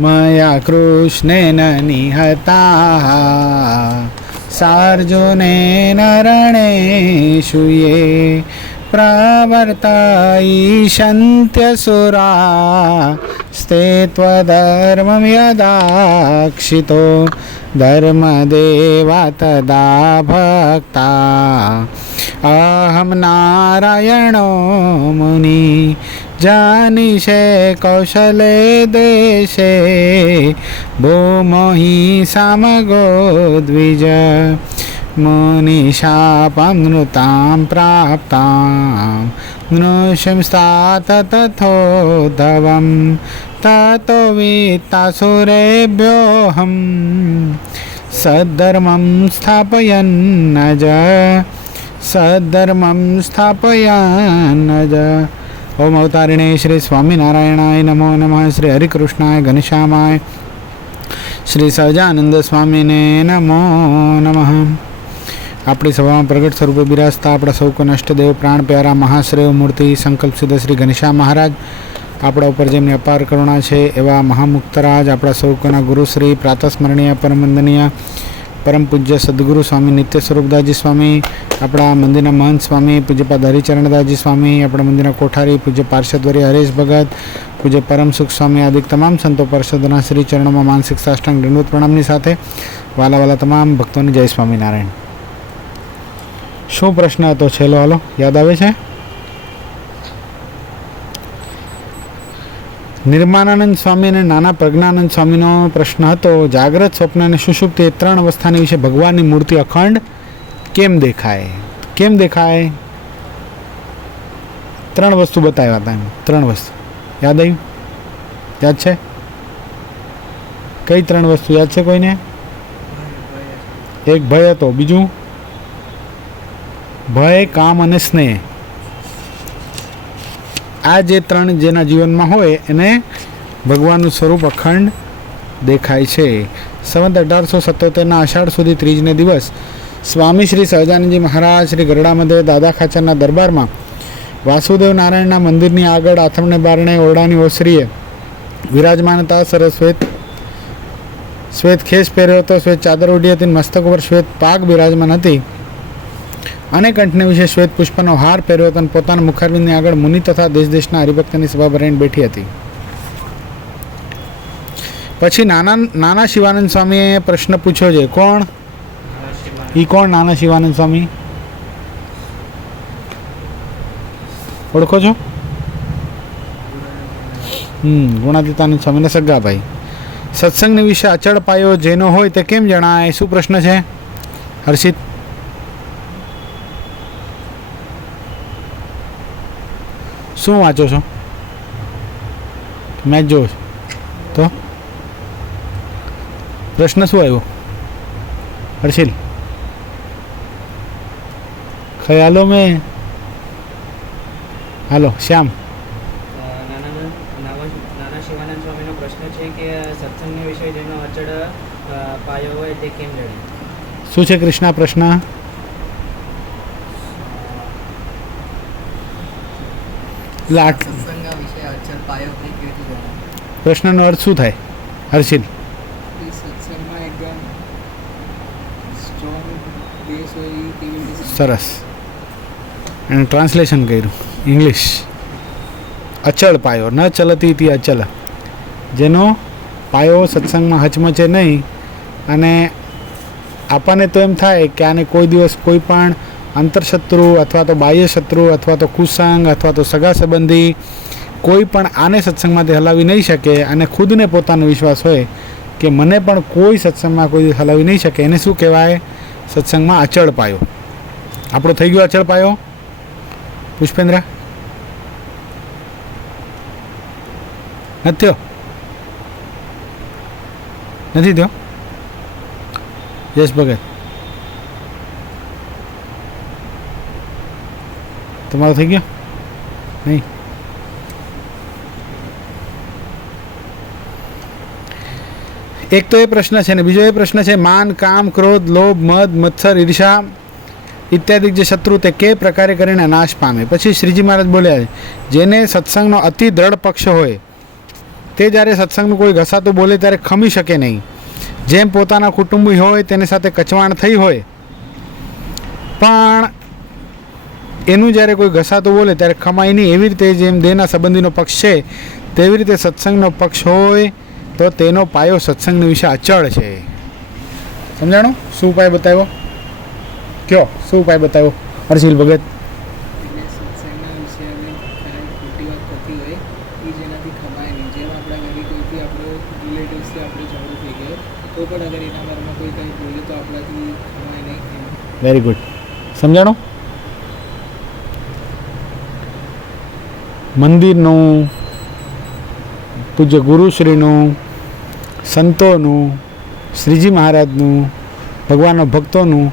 मया कृष्णेन निहताः सार्जुनेन रणेषु ये प्रवर्तयिष्यन्त्यसुरा स्ते त्वधर्मं यदाक्षितो धर्मदेवा तदा भक्ता अहं नारायणो मुनि जानिषे कौशले देशे भूमो हि समगो द्विज मुनिशापमृतां प्राप्तां नृशंस्तात तथोद्धवं ततो वित्तासुरेभ्योऽहं सद्धर्मं स्थापयन्नज ओम अवतारिणे श्री स्वामीनारायणाय नमो नमः। श्री हरिकृष्णाय घनश्यामाय श्री सहजानंद स्वामीने नमो नमः। अपनी सभा में प्रगट स्वरूप बिराजता अपना सौ को नष्टदेव प्राण प्यारा महाश्रेय मूर्ति संकल्प सिद्ध श्री घनश्याम महाराज अपना ऊपर जेमनी अपार करुणा है एवं महामुक्तराज अपना सौ कोना गुरुश्री प्रातस्मरणीय परम वंदनीय परम पूज्य सद्गुरु स्वामी नित्य स्वरूपदासजी स्वामी अपना मंदिर महंत स्वामी पूज्यपाद हरिचरणदासजी स्वामी अपना मंदिर कोठारी पूज्य पार्षदवर्य हरेश भगत पूज्य परम सुख स्वामी आदि तमाम संतो पार्षदों श्री चरणों में मानसिक साष्टांग दंडवत प्रणामनी साथे वाला वाला तमाम भक्तों ने जय स्वामीनारायण। शू प्रश्न हतो छेल्लो हालो याद आवे छे? निर्माणानंद स्वामी ने नाना प्रज्ञानंद स्वामीनो प्रश्न हतो जाग्रत स्वप्न ने सुषुप्ति त्रण अवस्थानी विषे भगवाननी मूर्ति अखंड केम देखाय? केम देखाय? त्रण वस्तु बताव्या हता। त्रण वस्तु याद आव्युं? याद छे? कई त्रण वस्तु याद छे कोईने? एक भय हतो, बीजुं भय, काम अने स्नेह। आ जे त्रण जेना जीवन में होय एने भगवानનું स्वरूप अखंड देखाय छे। संवत 1877 आषाढ़ सुधी त्रीजने दिवस स्वामी श्री सहजानंदजी महाराज श्री गरड़ा मध्य दादा खाचरना दरबार में वासुदेव नारायणना मंदिरनी आगळ आथमणे बारणे ओरडानी ओसरीए विराजमान था। सरस श्वेत खेस पहेर्यो हतो, श्वेत चादर ओढी हती, मस्तक पर श्वेत पाग विराजमान हती અને કંઠને વિશે શ્વેત પુષ્પનો હાર પહેર્યો હતો અને પોતાના મુખારવિંદની આગળ મુનિ તથા દેશ દેશના હરિભક્તની સભા ભરાઈને બેઠી હતી। પછી નાના શિવાનંદ સ્વામીએ પ્રશ્ન પૂછ્યો છે, કોણ ઈ કોણ નાના શિવાનંદ સ્વામી? ઓળખો છો? ગુણાતીતાનંદ સ્વામીના સગા ભાઈ। સત્સંગની વિશે અચળ પાયો જેનો હોય તે કેમ જણાય? શું પ્રશ્ન છે હર્ષિત? શું વાંચો છો? મેચ જોવો છો? તો પ્રશ્ન શું આવ્યો હર્ષિલ? ખ્યાલો મેં હાલો શ્યામ। નાના શિવાનંદ સ્વામીનો પ્રશ્ન છે કે સત્સંગની વિષય જેનો અચળ પાયો હોય તે કેમ જણાય? શું છે કૃષ્ણા પ્રશ્ન? પ્રશ્નનો અર્થ શું થાય હર્ષિલ? સરસ, એનું ટ્રાન્સલેશન કર્યું ઇંગ્લિશ। અચળ પાયો, ન ચલતી તી અચલ, જેનો પાયો સત્સંગમાં હચમચે નહીં અને આપણને તો એમ થાય કે આને કોઈ દિવસ કોઈ પણ અંતરશત્રુ અથવા તો બાહ્ય શત્રુ અથવા તો કુસંગ અથવા તો સગા સંબંધી કોઈ પણ આને સત્સંગમાંથી હલાવી નહીં શકે અને ખુદને પોતાનો વિશ્વાસ હોય કે મને પણ કોઈ સત્સંગમાં કોઈ હલાવી નહીં શકે, એને શું કહેવાય? સત્સંગમાં અચળ પાયો। આપણો થઈ ગયો અચળ પાયો પુષ્પેન્દ્ર? નથી થયો? નથી થયો? યશ ભગત તમારો થઈ ગયો? નહીં? એક તો એ પ્રશ્ન છે ને બીજો એ પ્રશ્ન છે માન, કામ, ક્રોધ, લોભ, મદ, મત્સર, ઈર્ષા ઇત્યાદિ જે શત્રુ તે કે પ્રકારે કરીને નાશ પામે। પછી શ્રીજી મહારાજ બોલ્યા જેને સત્સંગનો અતિ દ્રઢ પક્ષ હોય તે જ્યારે સત્સંગનું કોઈ ઘસાતું બોલે ત્યારે ખમી શકે નહીં. જેમ પોતાના કુટુંબી હોય તેની સાથે કચવાણ થઈ હોય, પણ એનું જ્યારે કોઈ ઘસાતું બોલે ત્યારે ખમાય નહીં. એવી રીતે જેમ દેહના સંબંધીનો પક્ષ છે તેવી રીતે સત્સંગનો પક્ષ હોય તો તેનો પાયો સત્સંગ વિશે અચળ છે. સમજાણું? શું ઉપાય બતાવ્યો? કયો શું ઉપાય બતાવ્યો હર્ષિલ ભગત? સત્સંગના વિશે ખોટી વાત થતી હોય એ જેનાથી ખમાય નહીં. જેમ આપણા ઘરે કોઈથી આપણો રિલેટિવ્સથી આપણે ઝઘડો થઈ ગયો તો પણ અગર એના બારામાં કોઈ કંઈ બોલે તો આપણાથી ખમાય નહીં. Very good. સમજાણું? મંદિરનું, પૂજ્ય ગુરુશ્રીનું, સંતોનું, શ્રીજી મહારાજનું, ભગવાનના ભક્તોનું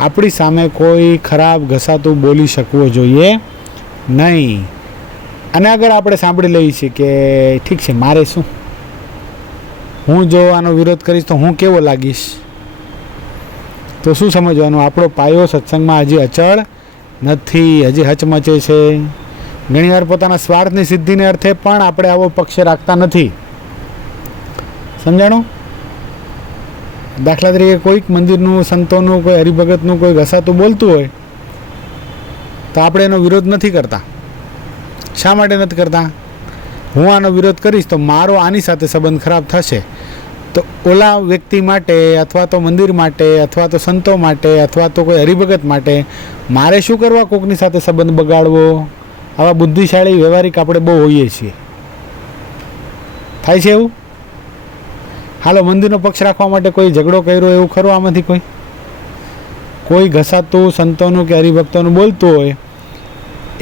આપણી સામે કોઈ ખરાબ ઘસાતું બોલી શકવો જોઈએ નહીં. અને અગર આપણે સાંભળી લઈએ છીએ કે ઠીક છે, મારે શું, હું જો આનો વિરોધ કરીશ તો હું કેવો લાગીશ, તો શું સમજવાનું? આપણો પાયો સત્સંગમાં હજી અચળ નથી, હજી હચમચે છે. ઘણીવાર પોતાના સ્વાર્થની સિદ્ધિને અર્થે પણ આપણે આવો પક્ષ રાખતા નથી. સમજાણું? દાખલા તરીકે કોઈક મંદિરનું, સંતોનું, કોઈ હરિભગતનું કોઈ ઘસાતું બોલતું હોય તો આપણે એનો વિરોધ નથી કરતા. શા માટે નથી કરતા? હું આનો વિરોધ કરીશ તો મારો આની સાથે સંબંધ ખરાબ થશે, તો ઓલા વ્યક્તિ માટે અથવા તો મંદિર માટે અથવા તો સંતો માટે અથવા તો કોઈ હરિભગત માટે મારે શું કરવા કોકની સાથે સંબંધ બગાડવો? આવા બુદ્ધિશાળી વ્યવહારિક આપણે બહુ હોઈએ છીએ. થાય છે એવું? હાલો, મંદિરનો પક્ષ રાખવા માટે કોઈ ઝઘડો કર્યો એવું ખરું આમાંથી? કોઈ ઘસાતું સંતોનું કે હરિભક્તોનું બોલતું હોય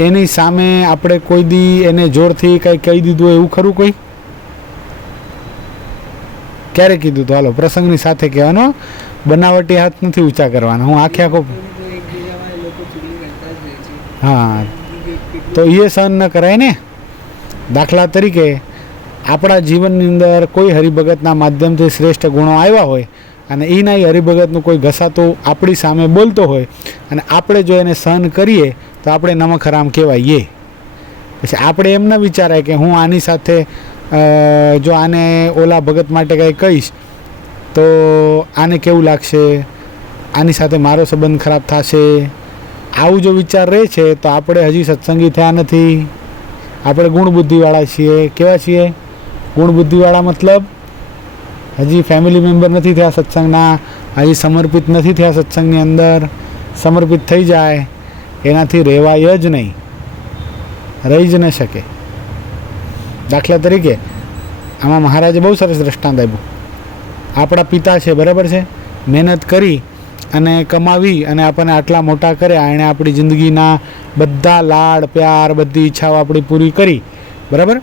એની સામે આપણે કોઈ દી એને જોરથી કંઈ કહી દીધું હોય એવું ખરું? કોઈ ક્યારે કીધું? તો હાલો, પ્રસંગની સાથે કહેવાનો, બનાવટી હાથ નથી ઊંચા કરવાના. હું આખે આખો હા, તો એ સહન ન કરાય ને. દાખલા તરીકે આપણા જીવનની અંદર કોઈ હરિભગતના માધ્યમથી શ્રેષ્ઠ ગુણો આવ્યા હોય અને એના એ હરિભગતનું કોઈ ઘસાતું આપણી સામે બોલતો હોય અને આપણે જો એને સહન કરીએ તો આપણે નમક હરામ કહેવાઈએ. પછી આપણે એમ ન વિચારાય કે હું આની સાથે જો આને ઓલા ભગત માટે કંઈ કહીશ તો આને કેવું લાગશે, આની સાથે મારો સંબંધ ખરાબ થશે. આવું જો વિચાર રહે છે તો આપણે હજી સત્સંગી થયા નથી. આપણે ગુણ બુદ્ધિવાળા છીએ. કેવા છીએ? ગુણ બુદ્ધિવાળા મતલબ હજી ફેમિલી મેમ્બર નથી થયા સત્સંગના, હજી સમર્પિત નથી થયા સત્સંગની અંદર. સમર્પિત થઈ જાય એનાથી રહેવાય જ નહીં, રહી જ ન શકે. દાખલા તરીકે આમાં મહારાજે બહુ સરસ દ્રષ્ટાંત આપ્યું. આપણા પિતા છે, બરાબર છે, મહેનત કરી અને કમાવી અને આપણને આટલા મોટા કર્યા. એણે આપણી જિંદગીના બધા લાડ પ્યાર, બધી ઈચ્છાઓ આપણી પૂરી કરી, બરાબર.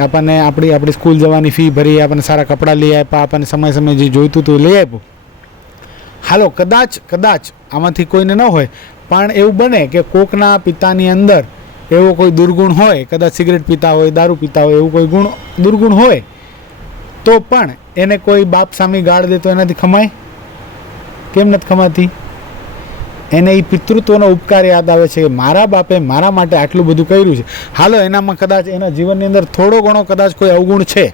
આપણને આપણી સ્કૂલ જવાની ફી ભરી, આપણને સારા કપડાં લઈ આપ્યા, આપણને સમય સમય જે જોઈતું હતું લઈ આપ્યું. હાલો, કદાચ આમાંથી કોઈને ન હોય, પણ એવું બને કે કોકના પિતાની અંદર એવો કોઈ દુર્ગુણ હોય, કદાચ સિગરેટ પીતા હોય, દારૂ પીતા હોય, એવું કોઈ દુર્ગુણ હોય તો પણ એને કોઈ બાપ સામે ગાળ દે તો એનાથી ખમાય? કેમ નથી ખમાતી? એને એ પિતૃત્વનો ઉપકાર યાદ આવે છે કે મારા બાપે મારા માટે આટલું બધું કર્યું છે. હાલો, એનામાં કદાચ એના જીવનની અંદર થોડો ઘણો કદાચ કોઈ અવગુણ છે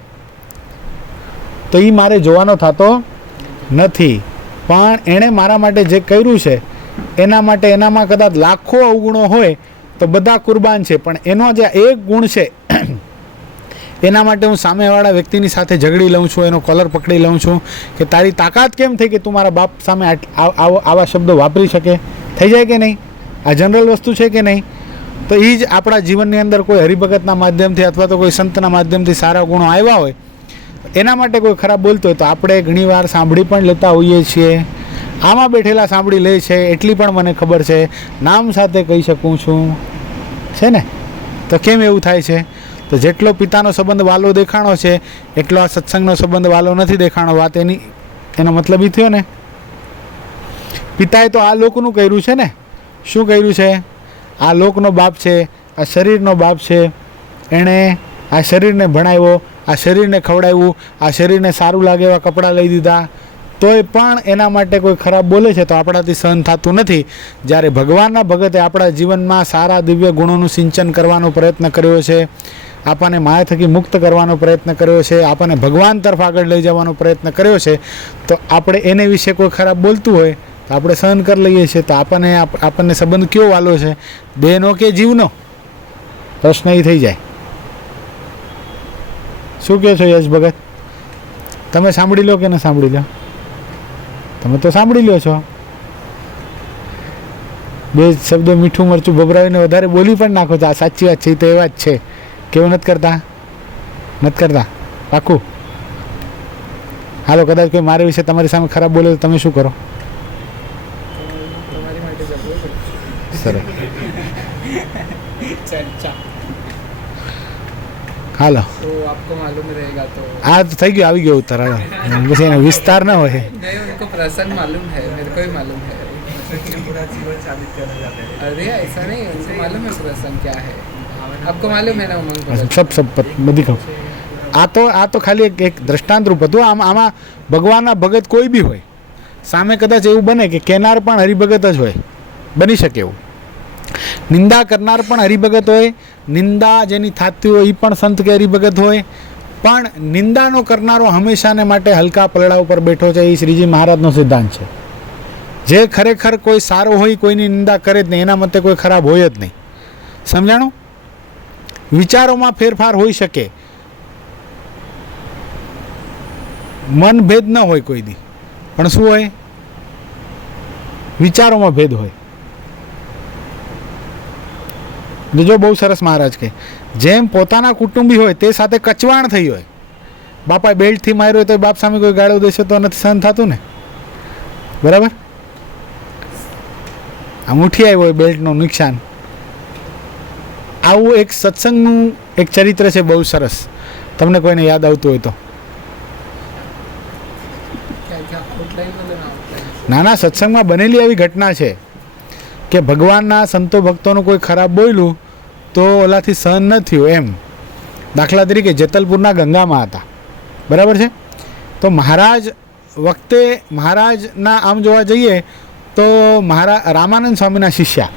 તો એ મારે જોવાનો થતો નથી, પણ એણે મારા માટે જે કર્યું છે એના માટે એનામાં કદાચ લાખો અવગુણો હોય તો બધા કુરબાન છે, પણ એનો જે એક ગુણ છે એના માટે હું સામેવાળા વ્યક્તિની સાથે ઝઘડી લઉં છું, એનો કોલર પકડી લઉં છું કે તારી તાકાત કેમ થઈ કે તું મારા બાપ સામે આવા શબ્દો વાપરી શકે? થઈ જાય કે નહીં? આ જનરલ વસ્તુ છે કે નહીં? તો એ જ આપણા જીવનની અંદર કોઈ હરિભગતના માધ્યમથી અથવા તો કોઈ સંતના માધ્યમથી સારા ગુણો આવ્યા હોય, એના માટે કોઈ ખરાબ બોલતો હોય તો આપણે ઘણીવાર સાંભળી પણ લેતા હોઈએ છીએ. આમાં બેઠેલા સાંભળી લે છે એટલી પણ મને ખબર છે, નામ સાથે કહી શકું છું, છે ને? તો કેમ એવું થાય છે? તો જેટલો પિતાનો સંબંધ વાલો દેખાણો છે એટલો આ સત્સંગનો સંબંધ વાલો નથી દેખાણો. વાત એનો મતલબ એ થયો ને. પિતાએ તો આ લોકનું કર્યું છે ને. શું કર્યું છે? આ લોકનો બાપ છે, આ શરીરનો બાપ છે. એણે આ શરીરને ભણાવ્યો, આ શરીરને ખવડાવ્યું, આ શરીરને સારું લાગે એવા કપડાં લઈ દીધા, તોય પણ એના માટે કોઈ ખરાબ બોલે છે તો આપણાથી સહન થતું નથી. જ્યારે ભગવાનના ભગતે આપણા જીવનમાં સારા દિવ્ય ગુણોનું સિંચન કરવાનો પ્રયત્ન કર્યો છે આપણને માયા થકી મુક્ત કરવાનો પ્રયત્ન કર્યો છે, આપણને ભગવાન તરફ આગળ લઈ જવાનો પ્રયત્ન કર્યો છે, તો આપણે એને વિશે કોઈ ખરાબ બોલતું હોય તો આપણે સહન કરી લઈએ છીએ. તો આપણને સંબંધ કયો વાલો છે, દેહનો કે જીવનો? પ્રશ્ન એ થઈ જાય. શું કહો છો યશ ભગત? તમે સાંભળી લો કે ન સાંભળી લો? તમે તો સાંભળી લો છો. બે શબ્દો મીઠું મરચું ભભરાવીને વધારે બોલી પણ નાખો છો. આ સાચી વાત છે, એ તો એ વાત છે. કેવું નથી કરતા? નથી કરતા? પાકું? હાલો, કદાચ કોઈ મારા વિશે તમારી સામે ખરાબ બોલે તો તમે શું કરો? તમારી માટે જબરો પડશે. સરસ. चर्चा હાલો, तो आपको मालूम रहेगा तो આ તો થઈ ગયું, આવી ગયું ઉત્તર. હાલો, પછી એનો વિસ્તાર ન હોય. नहीं उनको प्रसंग मालूम है, मेरे को भी मालूम है. पूरा जीवन साबित करना चाहते हैं. अरे ऐसा नहीं, उनको मालूम है प्रसंग क्या है. आपको मालूम है ना उमंग भगत? સબ બધી કહું. આ તો ખાલી એક દ્રષ્ટાંત રૂપ હતું. આમાં ભગવાનના ભગત કોઈ બી હોય, સામે કદાચ એવું બને કે કેનાર પણ હરિભગત જ હોય, બની શકે એવું. નિંદા કરનાર પણ હરિભગત હોય, નિંદા જેની થતી હોય એ પણ સંત કે હરિભગત હોય, પણ નિંદાનો કરનારો હંમેશાને માટે હલકા પલડા ઉપર બેઠો છે. એ શ્રીજી મહારાજનો સિદ્ધાંત છે. જે ખરેખર કોઈ સારો હોય કોઈની નિંદા કરે જ નહીં, એના મતે કોઈ ખરાબ હોય જ નહીં. સમજાણું? વિચારોમાં ફેરફાર હોઈ શકે, મનભેદ ન હોય કોઈ દી, પણ શું હોય? વિચારોમાં ભેદ હોય. બીજો બહુ સરસ મહારાજ કે જેમ પોતાના કુટુંબી હોય તે સાથે કચવાણ થઈ હોય, બાપાએ બેલ્ટથી માર્યો હોય તો બાપ સામે કોઈ ગાળો દેશે તો નથી સહન થતું ને, બરાબર? આમ ઉઠી આવ્યો હોય બેલ્ટનું નુકસાન. આવું એક સત્સંગનું એક ચરિત્ર છે, બહુ સરસ. તમને કોઈને યાદ આવતું હોય તો. क्या क्या आउटलाइन मतलब आउटलाइन નાના સત્સંગમાં બનેલી આવી ઘટના છે કે ભગવાનના સંતો ભક્તોનું કોઈ ખરાબ બોલ્યું તો ઓલાથી સહન ન થયું એમ. દાખલા તરીકે જેતલપુરના ગંગામાં હતા, બરાબર છે? તો મહારાજ વખતે મહારાજના આમ જોવા જઈએ તો રામાનંદ સ્વામીના શિષ્યા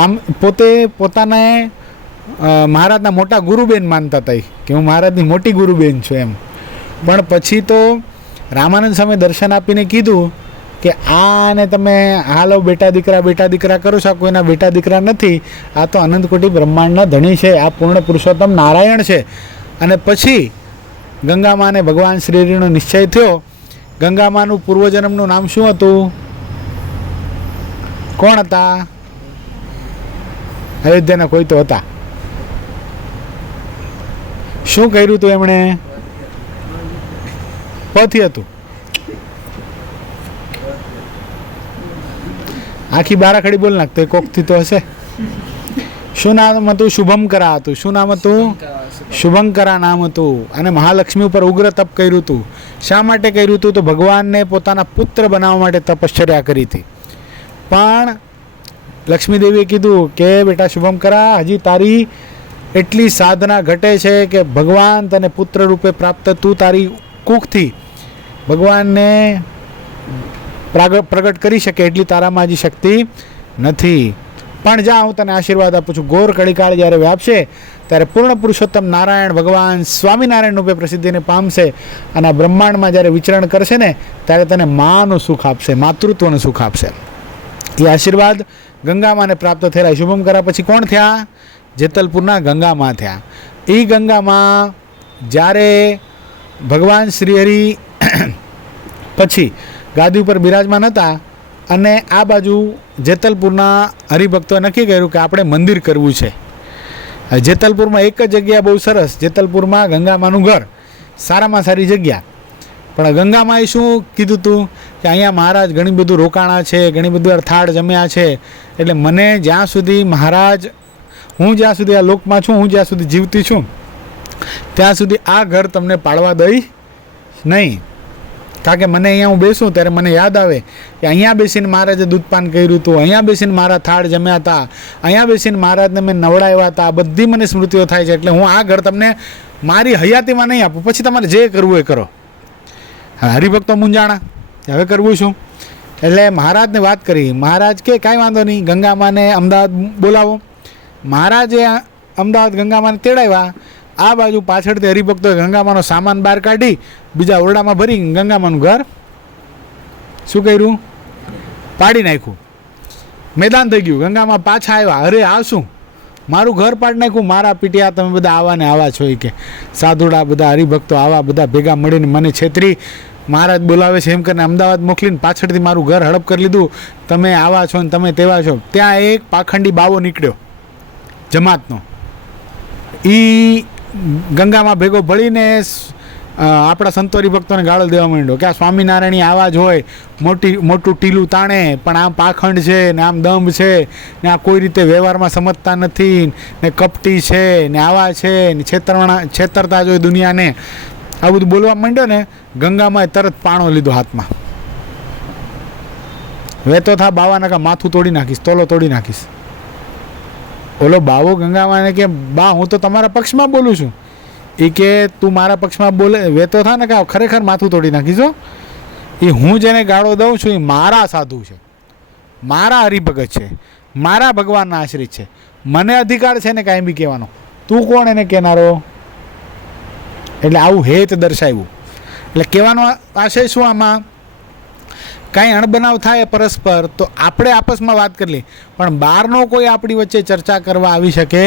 આમ પોતે પોતાને મહારાજના મોટા ગુરુબેન માનતા હતા કે હું મહારાજની મોટી ગુરુબેન છું એમ. પણ પછી તો રામાનંદ સ્વામી દર્શન આપીને કીધું કે આને તમે હાલો બેટા દીકરા કરો છો, કોઈના બેટા દીકરા નથી, આ તો અનંતકોટી બ્રહ્માંડના ધણી છે, આ પૂર્ણ પુરુષોત્તમ નારાયણ છે. અને પછી ગંગામાને ભગવાન શ્રીહરિનો નિશ્ચય થયો. ગંગામાનું પૂર્વજન્મનું નામ શું હતું? કોણ હતા? અયોધ્યાના કોઈ તો હતા. શું કર્યું હતું એમણે? પથી હતું. આખી બારાખડી બોલ નાખતો કોકથી તો હશે. શું નામ હતું? શુભંકરા હતું. શું નામ હતું? શુભંકરા નામ હતું. અને મહાલક્ષ્મી ઉપર ઉગ્ર તપ કર્યું હતું. શા માટે કર્યું હતું? તો ભગવાનને પોતાના પુત્ર બનાવવા માટે તપશ્ચર્યા કરી હતી. પણ લક્ષ્મીદેવીએ કીધું કે બેટા શુભંકરા, હજી તારી એટલી સાધના ઘટે છે કે ભગવાન તને પુત્ર રૂપે પ્રાપ્ત, તું તારી કુખથી ભગવાનને પ્રગટ કરી શકે એટલી તારામાં હજી શક્તિ નથી. પણ જા, હું તને આશીર્વાદ આપું છું. ઘોર કળીકાળ જ્યારે વ્યાપશે ત્યારે પૂર્ણ પુરુષોત્તમ નારાયણ ભગવાન સ્વામિનારાયણ રૂપે પ્રસિદ્ધિને પામશે અને આ બ્રહ્માંડમાં જ્યારે વિચરણ કરશે ને ત્યારે તને માનું સુખ આપશે, માતૃત્વનું સુખ આપશે. એ આશીર્વાદ ગંગામાને પ્રાપ્ત થયેલા. શુભમ કર્યા પછી કોણ થયા? જેતલપુરના ગંગામાં થયા. એ ગંગામાં જ્યારે ભગવાન શ્રીહરિ પછી ગાદી ઉપર બિરાજમાન હતા અને આ બાજુ જેતલપુરના હરિભક્તોએ નક્કી કર્યું કે આપણે મંદિર કરવું છે. જેતલપુરમાં એક જ જગ્યા બહુ સરસ, જેતલપુરમાં ગંગામાનું ઘર, સારામાં સારી જગ્યા. પણ ગંગામાએ શું કીધું હતું કે અહીંયા મહારાજ ઘણી બધું રોકાણા છે, ઘણી બધું અર્થાળ જમ્યા છે, એટલે મને જ્યાં સુધી મહારાજ, હું જ્યાં સુધી આ લોકમાં છું, હું જ્યાં સુધી જીવતી છું ત્યાં સુધી આ ઘર તમને પાડવા દઈશ નહીં. કારણ કે મને અહીંયા હું બેસું ત્યારે મને યાદ આવે કે અહીંયા બેસીને મહારાજે દૂધપાન કર્યું હતું, અહીંયા બેસીને મારા થાળ જમ્યા હતા, અહીંયા બેસીને મહારાજને મેં નવડાવ્યા હતા, બધી મને સ્મૃતિઓ થાય છે. એટલે હું આ ઘર તમને મારી હયાતીમાં નહીં આપું, પછી તમારે જે કરવું એ કરો. હરિભક્તો મૂંઝાણા, હવે કરવું શું? એટલે મહારાજને વાત કરી. મહારાજ કે કાંઈ વાંધો નહીં, ગંગામાને અમદાવાદ બોલાવો. મહારાજે અમદાવાદ ગંગામાને તેડાવ્યા. આ બાજુ પાછળથી હરિભક્તોએ ગંગામાનો સામાન બહાર કાઢી બીજા ઓરડામાં ભરી ગંગામાનું ઘર શું કર્યું? પાડી નાખ્યું. મેદાન થઈ ગયું. ગંગામાં પાછા આવ્યા. અરે આ શું, મારું ઘર પાડી નાખ્યું, મારા પીટિયા તમે બધા આવા ને આવા છો. કે સાધુડા બધા હરિભક્તો આવા બધા ભેગા મળીને મને છેતરી મહારાજ બોલાવે છે એમ કરીને અમદાવાદ મોકલીને પાછળથી મારું ઘર હડપ કરી લીધું. તમે આવા છો ને તમે તેવા છો. ત્યાં એક પાખંડી બાવો નીકળ્યો જમાતનો. એ ગંગામાં ભેગો ભળીને આપણા સંતો હરિભક્તોને ગાળો દેવા માંડ્યો કે આ સ્વામિનારાયણ આવા જ હોય, મોટું ટીલું તાણે, પણ આમ પાખંડ છે ને આમ દંભ છે ને આ કોઈ રીતે વ્યવહારમાં સમજતા નથી ને કપટી છે ને આવા છે ને છેતરતા જ હોય દુનિયાને. આ બધું બોલવા માંડ્યો ને ગંગામાં તરત પાણો લીધો હાથમાં. વેતો થા બાવાના કા માથું તોડી નાખીશ, તોલો તોડી નાખીશ. ઓલો બાવો ગંગામાં કે બા હું તો તમારા પક્ષમાં બોલું છું. એ કે તું મારા પક્ષમાં બોલે વેતો થા ને કે ખરેખર માથું તોડી નાખીશો. એ હું જેને ગાળો દઉં છું એ મારા સાધુ છે, મારા હરિભગત છે, મારા ભગવાનના આશ્રિત છે. મને અધિકાર છે ને કાંઈ બી કહેવાનો. તું કોણ એને કહેનારો? એટલે આવું હેત દર્શાવ્યું. એટલે કહેવાનો આશય શું આમાં, કાંઈ અણબનાવ થાય પરસ્પર તો આપણે આપસમાં વાત કરી લઈએ, પણ બહારનો કોઈ આપણી વચ્ચે ચર્ચા કરવા આવી શકે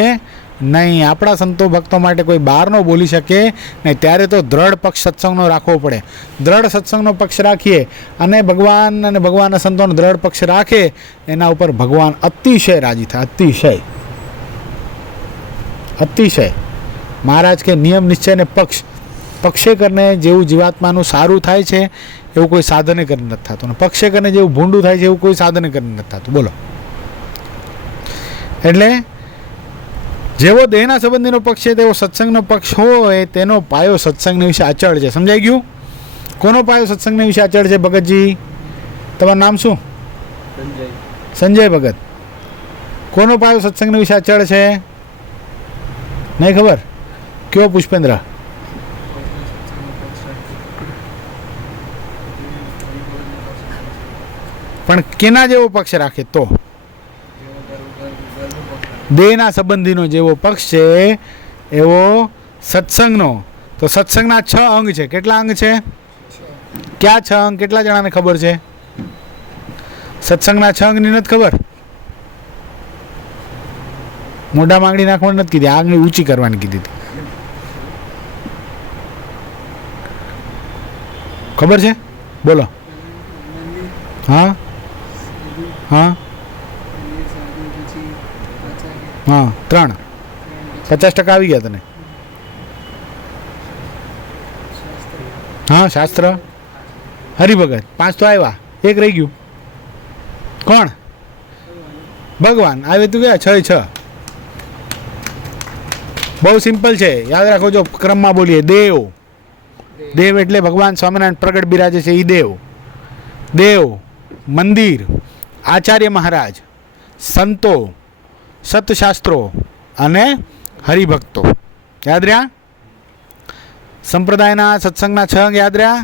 નહીં. આપણા સંતો ભક્તો માટે કોઈ બહારનો બોલી શકે નહીં. ત્યારે તો દ્રઢ પક્ષ સત્સંગનો રાખવો પડે. દ્રઢ સત્સંગનો પક્ષ રાખીએ અને ભગવાન અને ભગવાનના સંતોનો દ્રઢ પક્ષ રાખે, એના ઉપર ભગવાન અતિશય રાજી થાય. અતિશય અતિશય. મહારાજ કે નિયમ નિશ્ચય ને પક્ષે કરીને જેવું જીવાત્માનું સારું થાય છે એવું કોઈ સાધને કરીને નથી થતું, અને પક્ષે કરીને જેવું ભૂંડું થાય છે એવું કોઈ સાધને કરીને નથી થતું. બોલો. એટલે જેવો દેહના સંબંધીનો પક્ષ છે તેવો સત્સંગનો પક્ષ હોય તેનો પાયો સત્સંગને વિશે અચળ છે. સમજાઈ ગયું? કોનો પાયો સત્સંગને વિશે અચળ છે? ભગતજી, તમારું નામ શું? સંજય ભગત. કોનો પાયો સત્સંગને વિશે અચળ છે? નહીં ખબર? કયો પુષ્પેન્દ્ર? પણ કેના જેવો પક્ષ રાખે તો? દેહના સંબંધીનો જેવો પક્ષ છે એવો સત્સંગનો. તો સત્સંગના 6 અંગ છે. કેટલા અંગ છે? ક્યાં 6 અંગ? કેટલા જણાને ખબર છે? સત્સંગના 6 અંગની નથી ખબર? મોઢામાં આંગળી નાખવાની નથી કીધી, આંગળી ઊંચી કરવાની કીધી હતી. ખબર છે? બોલો. હા હા હા 3. 50% આવી ગયા તને. હા શાસ્ત્ર, હરિભગત. 5 તો આવ્યા, 1 રહી ગયું. કોણ? ભગવાન. આવે તું ગયા 6. બહુ સિમ્પલ છે, યાદ રાખો. જો ક્રમમાં બોલીએ, દેવ. દેવ એટલે ભગવાન સ્વામિનારાયણ પ્રગટ બિરાજે છે એ દેવ. દેવ, મંદિર, આચાર્ય મહારાજ, સંતો, સતશાસ્ત્રો અને હરિભક્તો. યાદ રહ્યા? સંપ્રદાયના સત્સંગના 6 અંગ યાદ રહ્યા?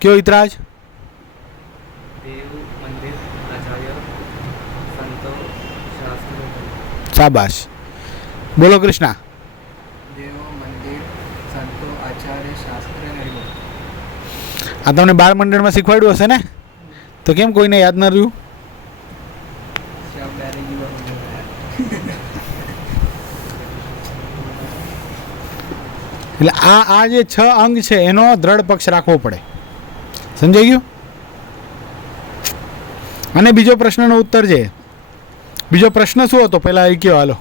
કયો ઇતરાજ? શાબાશ. બોલો કૃષ્ણા. આ તમને બાળ મંડળમાં શીખવાડ્યું હશે ને? તો કેમ કોઈને યાદ ન રહ્યું? એટલે આ જે 6 અંગ છે એનો દ્રઢ પક્ષ રાખવો પડે. સમજાઈ ગયું? અને બીજો પ્રશ્નનો ઉત્તર છે. બીજો પ્રશ્ન શું હતો પહેલા એ કયો? હાલો.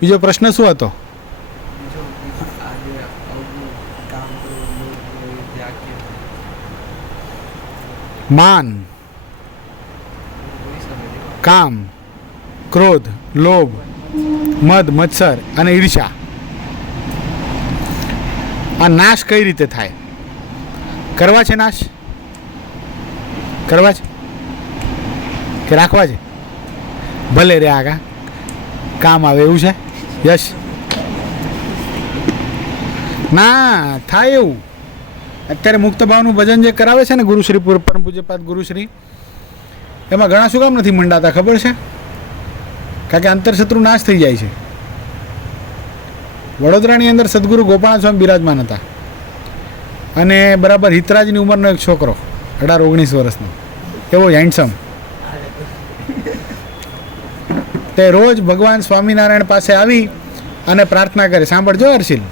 બીજો પ્રશ્ન શું હતો? માન, કામ, ક્રોધ, લોભ, મદ, મત્સર અને ઈર્ષા. આ નાશ કઈ રીતે થાય? કરવા છે નાશ? કરવા છે કે રાખવા છે? ભલે રે આગા કામ આવે એવું છે. યશ ના થાય એવું. અત્યારે મુક્ત ભાવનું ભજન જે કરાવે છે ને ગુરુશ્રી, પરમ પૂજ્યપાદ ગુરુશ્રી, એમાં ઘણા શું કામ નથી મંડાતા ખબર છે? કારણ કે અંતરશત્રુ નાશ થઈ જાય છે. વડોદરાની અંદર સદગુરુ ગોપાલ સ્વામી બિરાજમાન હતા અને બરાબર હિતરાજની ઉંમરનો એક છોકરો 18-19 વર્ષનો એવો હેન્ડસમ તે રોજ ભગવાન સ્વામિનારાયણ પાસે આવી અને પ્રાર્થના કરે. સાંભળજો હર્ષિલ,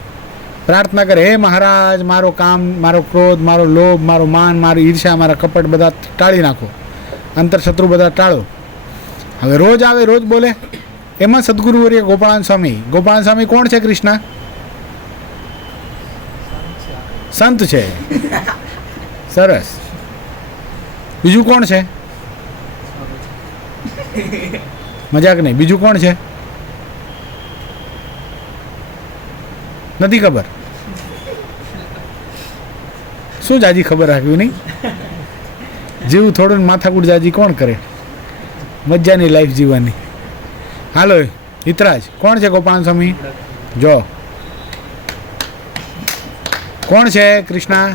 પ્રાર્થના કરે, હે મહારાજ, મારો કામ, મારો ક્રોધ, મારો લોભ, મારો માન, મારી ઈર્ષ્યા, મારા કપટ બધા ટાળી નાખો, અંતરશત્રુ બધા ટાળો. હવે રોજ આવે, રોજ બોલે. એમાં સદગુરુવર્ય ગોપાળાન સ્વામી કોણ છે? કૃષ્ણ સંત છે. સરસ. બીજું કોણ છે? મજાક નહીં. બીજું કોણ છે? નથી ખબર. શું જાજી ખબર રાખ્યું નહીં? જીવ થોડું માથાકૂટ જાજી કોણ કરે? મજાની લાઈફ જીવવાની. હાલો હિતરાજ, કોણ છે ગોપાલ સ્વામી? જો કોણ છે? કૃષ્ણ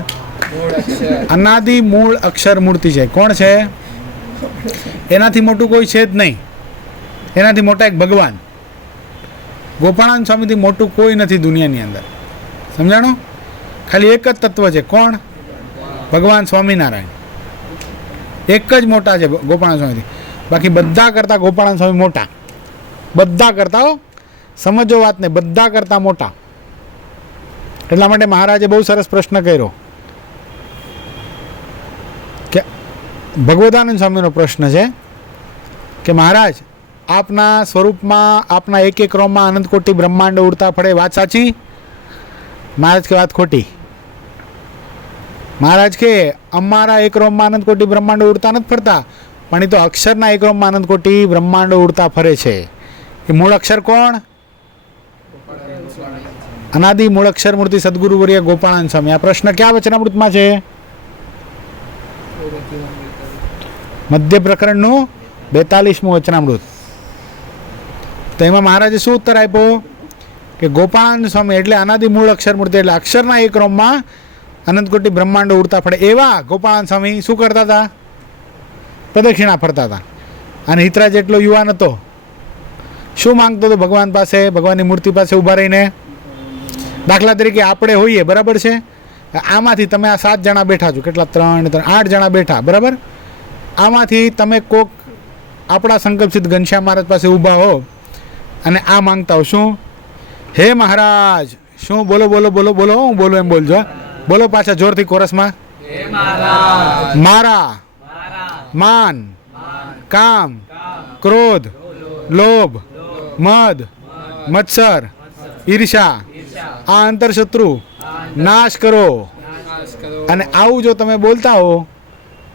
અનાદિ મૂળ અક્ષર મૂર્તિ છે. કોણ છે? એનાથી મોટું કોઈ છે જ નહીં. એનાથી મોટા એક ભગવાન. ગોપાળાન સ્વામીથી મોટું કોઈ નથી દુનિયાની અંદર. સમજાણો? ખાલી એક જ તત્વ છે. કોણ? ભગવાન સ્વામિનારાયણ. એક જ મોટા છે ગોપાળાન સ્વામીથી. બાકી બધા કરતાં ગોપાળાન સ્વામી મોટા. બધા કરતાં, સમજો વાતને, બધા કરતાં મોટા. એટલા માટે મહારાજે બહુ સરસ પ્રશ્ન કર્યો કે ભગવદાનંદ સ્વામીનો પ્રશ્ન છે કે મહારાજ, આપના સ્વરૂપમાં, આપના એક એક રોમમાં અનંત કોટી બ્રહ્માંડ ઉડતા ફળે, વાત સાચી? મહારાજ કે વાત ખોટી? મહારાજ કે અમારા એક રોમમાં અનંત કોટી બ્રહ્માંડ ઉડતા નથી ફરતા, પણ એ તો અક્ષરના એક રોમમાં અનંત કોટી બ્રહ્માંડો ઉડતા ફરે છે. એ મૂળ અક્ષર કોણ? અનાદિ મૂળ અક્ષર મૂર્તિ સદગુરુવર્ય ગોપાળાન સ્વામી. આ પ્રશ્ન ક્યાં વચનામૃતમાં છે? મધ્ય પ્રકરણનું 42મું વચનામૃત. તો એમાં મહારાજે શું ઉત્તર આપ્યો કે ગોપાળાન સ્વામી એટલે અનાદિ મૂળ અક્ષર મૂર્તિ, એટલે અક્ષરના એક રોમમાં અનંત કોટી બ્રહ્માંડો ઉડતા ફળે એવા ગોપાળાન સ્વામી શું કરતા હતા? પ્રદક્ષિણા ફરતા હતા. અને હિતરાજ એટલો યુવાન હતો, શું માંગતો હતો ભગવાન પાસે, ભગવાનની મૂર્તિ પાસે ઊભા રહીને? દાખલા તરીકે આપણે હોઈએ, બરાબર છે? આમાંથી તમે આ 7 જણા બેઠા છો, કેટલા? 3 8 જણા બેઠા, બરાબર? આમાંથી તમે કોક આપણા સંકલ્પસિદ્ધ ઘનશ્યામ મહારાજ પાસે ઊભા હો અને આ માંગતા હો, શું? હે મહારાજ, શું? બોલો બોલો બોલો બોલો, હું બોલો એમ બોલજો. બોલો પાછા જોરથી કોરસમાં. મારા માન, કામ, ક્રોધ, લોભ, મદ, મત્સર, ઈર્ષા, આ અંતરશત્રુ નાશ કરો. અને આવું જો તમે બોલતા હો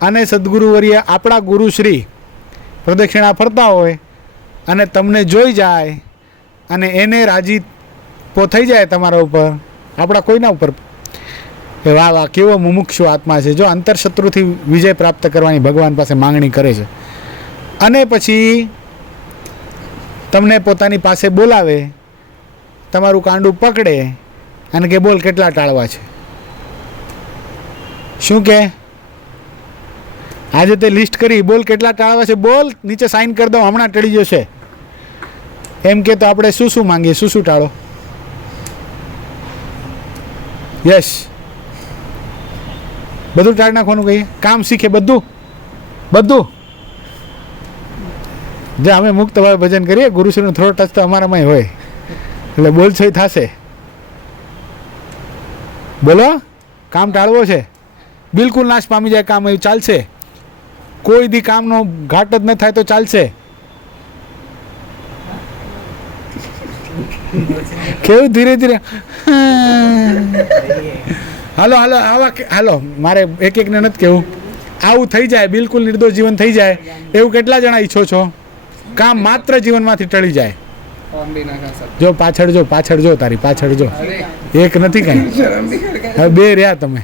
અને સદગુરુવર્ય આપણા ગુરુશ્રી પ્રદક્ષિણા ફરતા હોય અને તમને જોઈ જાય અને એને રાજી થઈ જાય તમારા ઉપર, આપણા કોઈના ઉપર, વાહ વાહ, કેવો મુમુક્ષુ આત્મા છે, જો અંતરશત્રુથી વિજય પ્રાપ્ત કરવાની ભગવાન પાસે માંગણી કરે છે. અને પછી તમને પોતાની પાસે બોલાવે, તમારું કાંડું પકડે અને કે બોલ કેટલા ટાળવા છે. શું કે? આજે તે લિસ્ટ કરી, બોલ કેટલા ટાળવા છે, બોલ, નીચે સાઇન કરી દો, હમણાં ટળી જશે. એમ કે તો આપણે શું શું માંગીએ, શું શું ટાળો? યસ, બધું ટાળી નાખવાનું કહીએ. કામ શીખે, બધું બધું. જે અમે મુક્ત ભાવે ભજન કરીએ, ગુરુશ્રીનો થોડો ટચ તો અમારામાં હોય, એટલે બોલછોઈ થશે. બોલો, કામ ટાળવો છે, બિલકુલ નાશ પામી જાય કામ, એવું ચાલશે. કોઈ દી કામનો ઘાટ જ ન થાય તો ચાલશે. કેવું ધીરે ધીરે? હાલો હાલો આવા હાલો, મારે એક એકને નથી કેવું. આવું થઈ જાય, બિલકુલ નિર્દોષ જીવન થઈ જાય, એવું કેટલા જણા ઈચ્છો છો? કામ માત્ર જીવનમાંથી ટળી જાય. જો પાછળ જો, પાછળ જો, તારી પાછળ જો, એક નથી કાંઈ, હવે 2 રહ્યા તમે.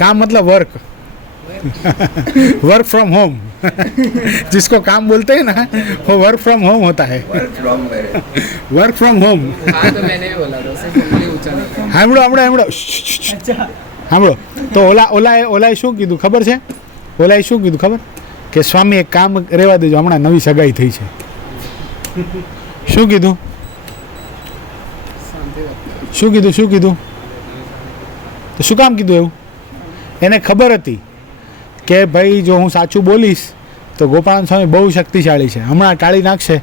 काम मतलब वर्क, वर्क फ्रॉम होम. जिसको काम बोलते हैं ना, वो वर्क फ्रॉम होम होता है. Work from home. સાંભળો સાંભળો સાંભળો. તો ઓલાએ શું કીધું ખબર છે? ઓલાએ શું કીધું ખબર? કે સ્વામી એક કામ રહેવા દેજો, હમણાં નવી સગાઈ થઈ છે. શું કીધું? શાંતિ વાત કરો. શું કીધું? તો શું કામ કીધું એવું? એને ખબર હતી કે ભાઈ જો હું સાચું બોલીશ તો ગોપાલ સ્વામી બહુ શક્તિશાળી છે, હમણાં ટાળી નાખશે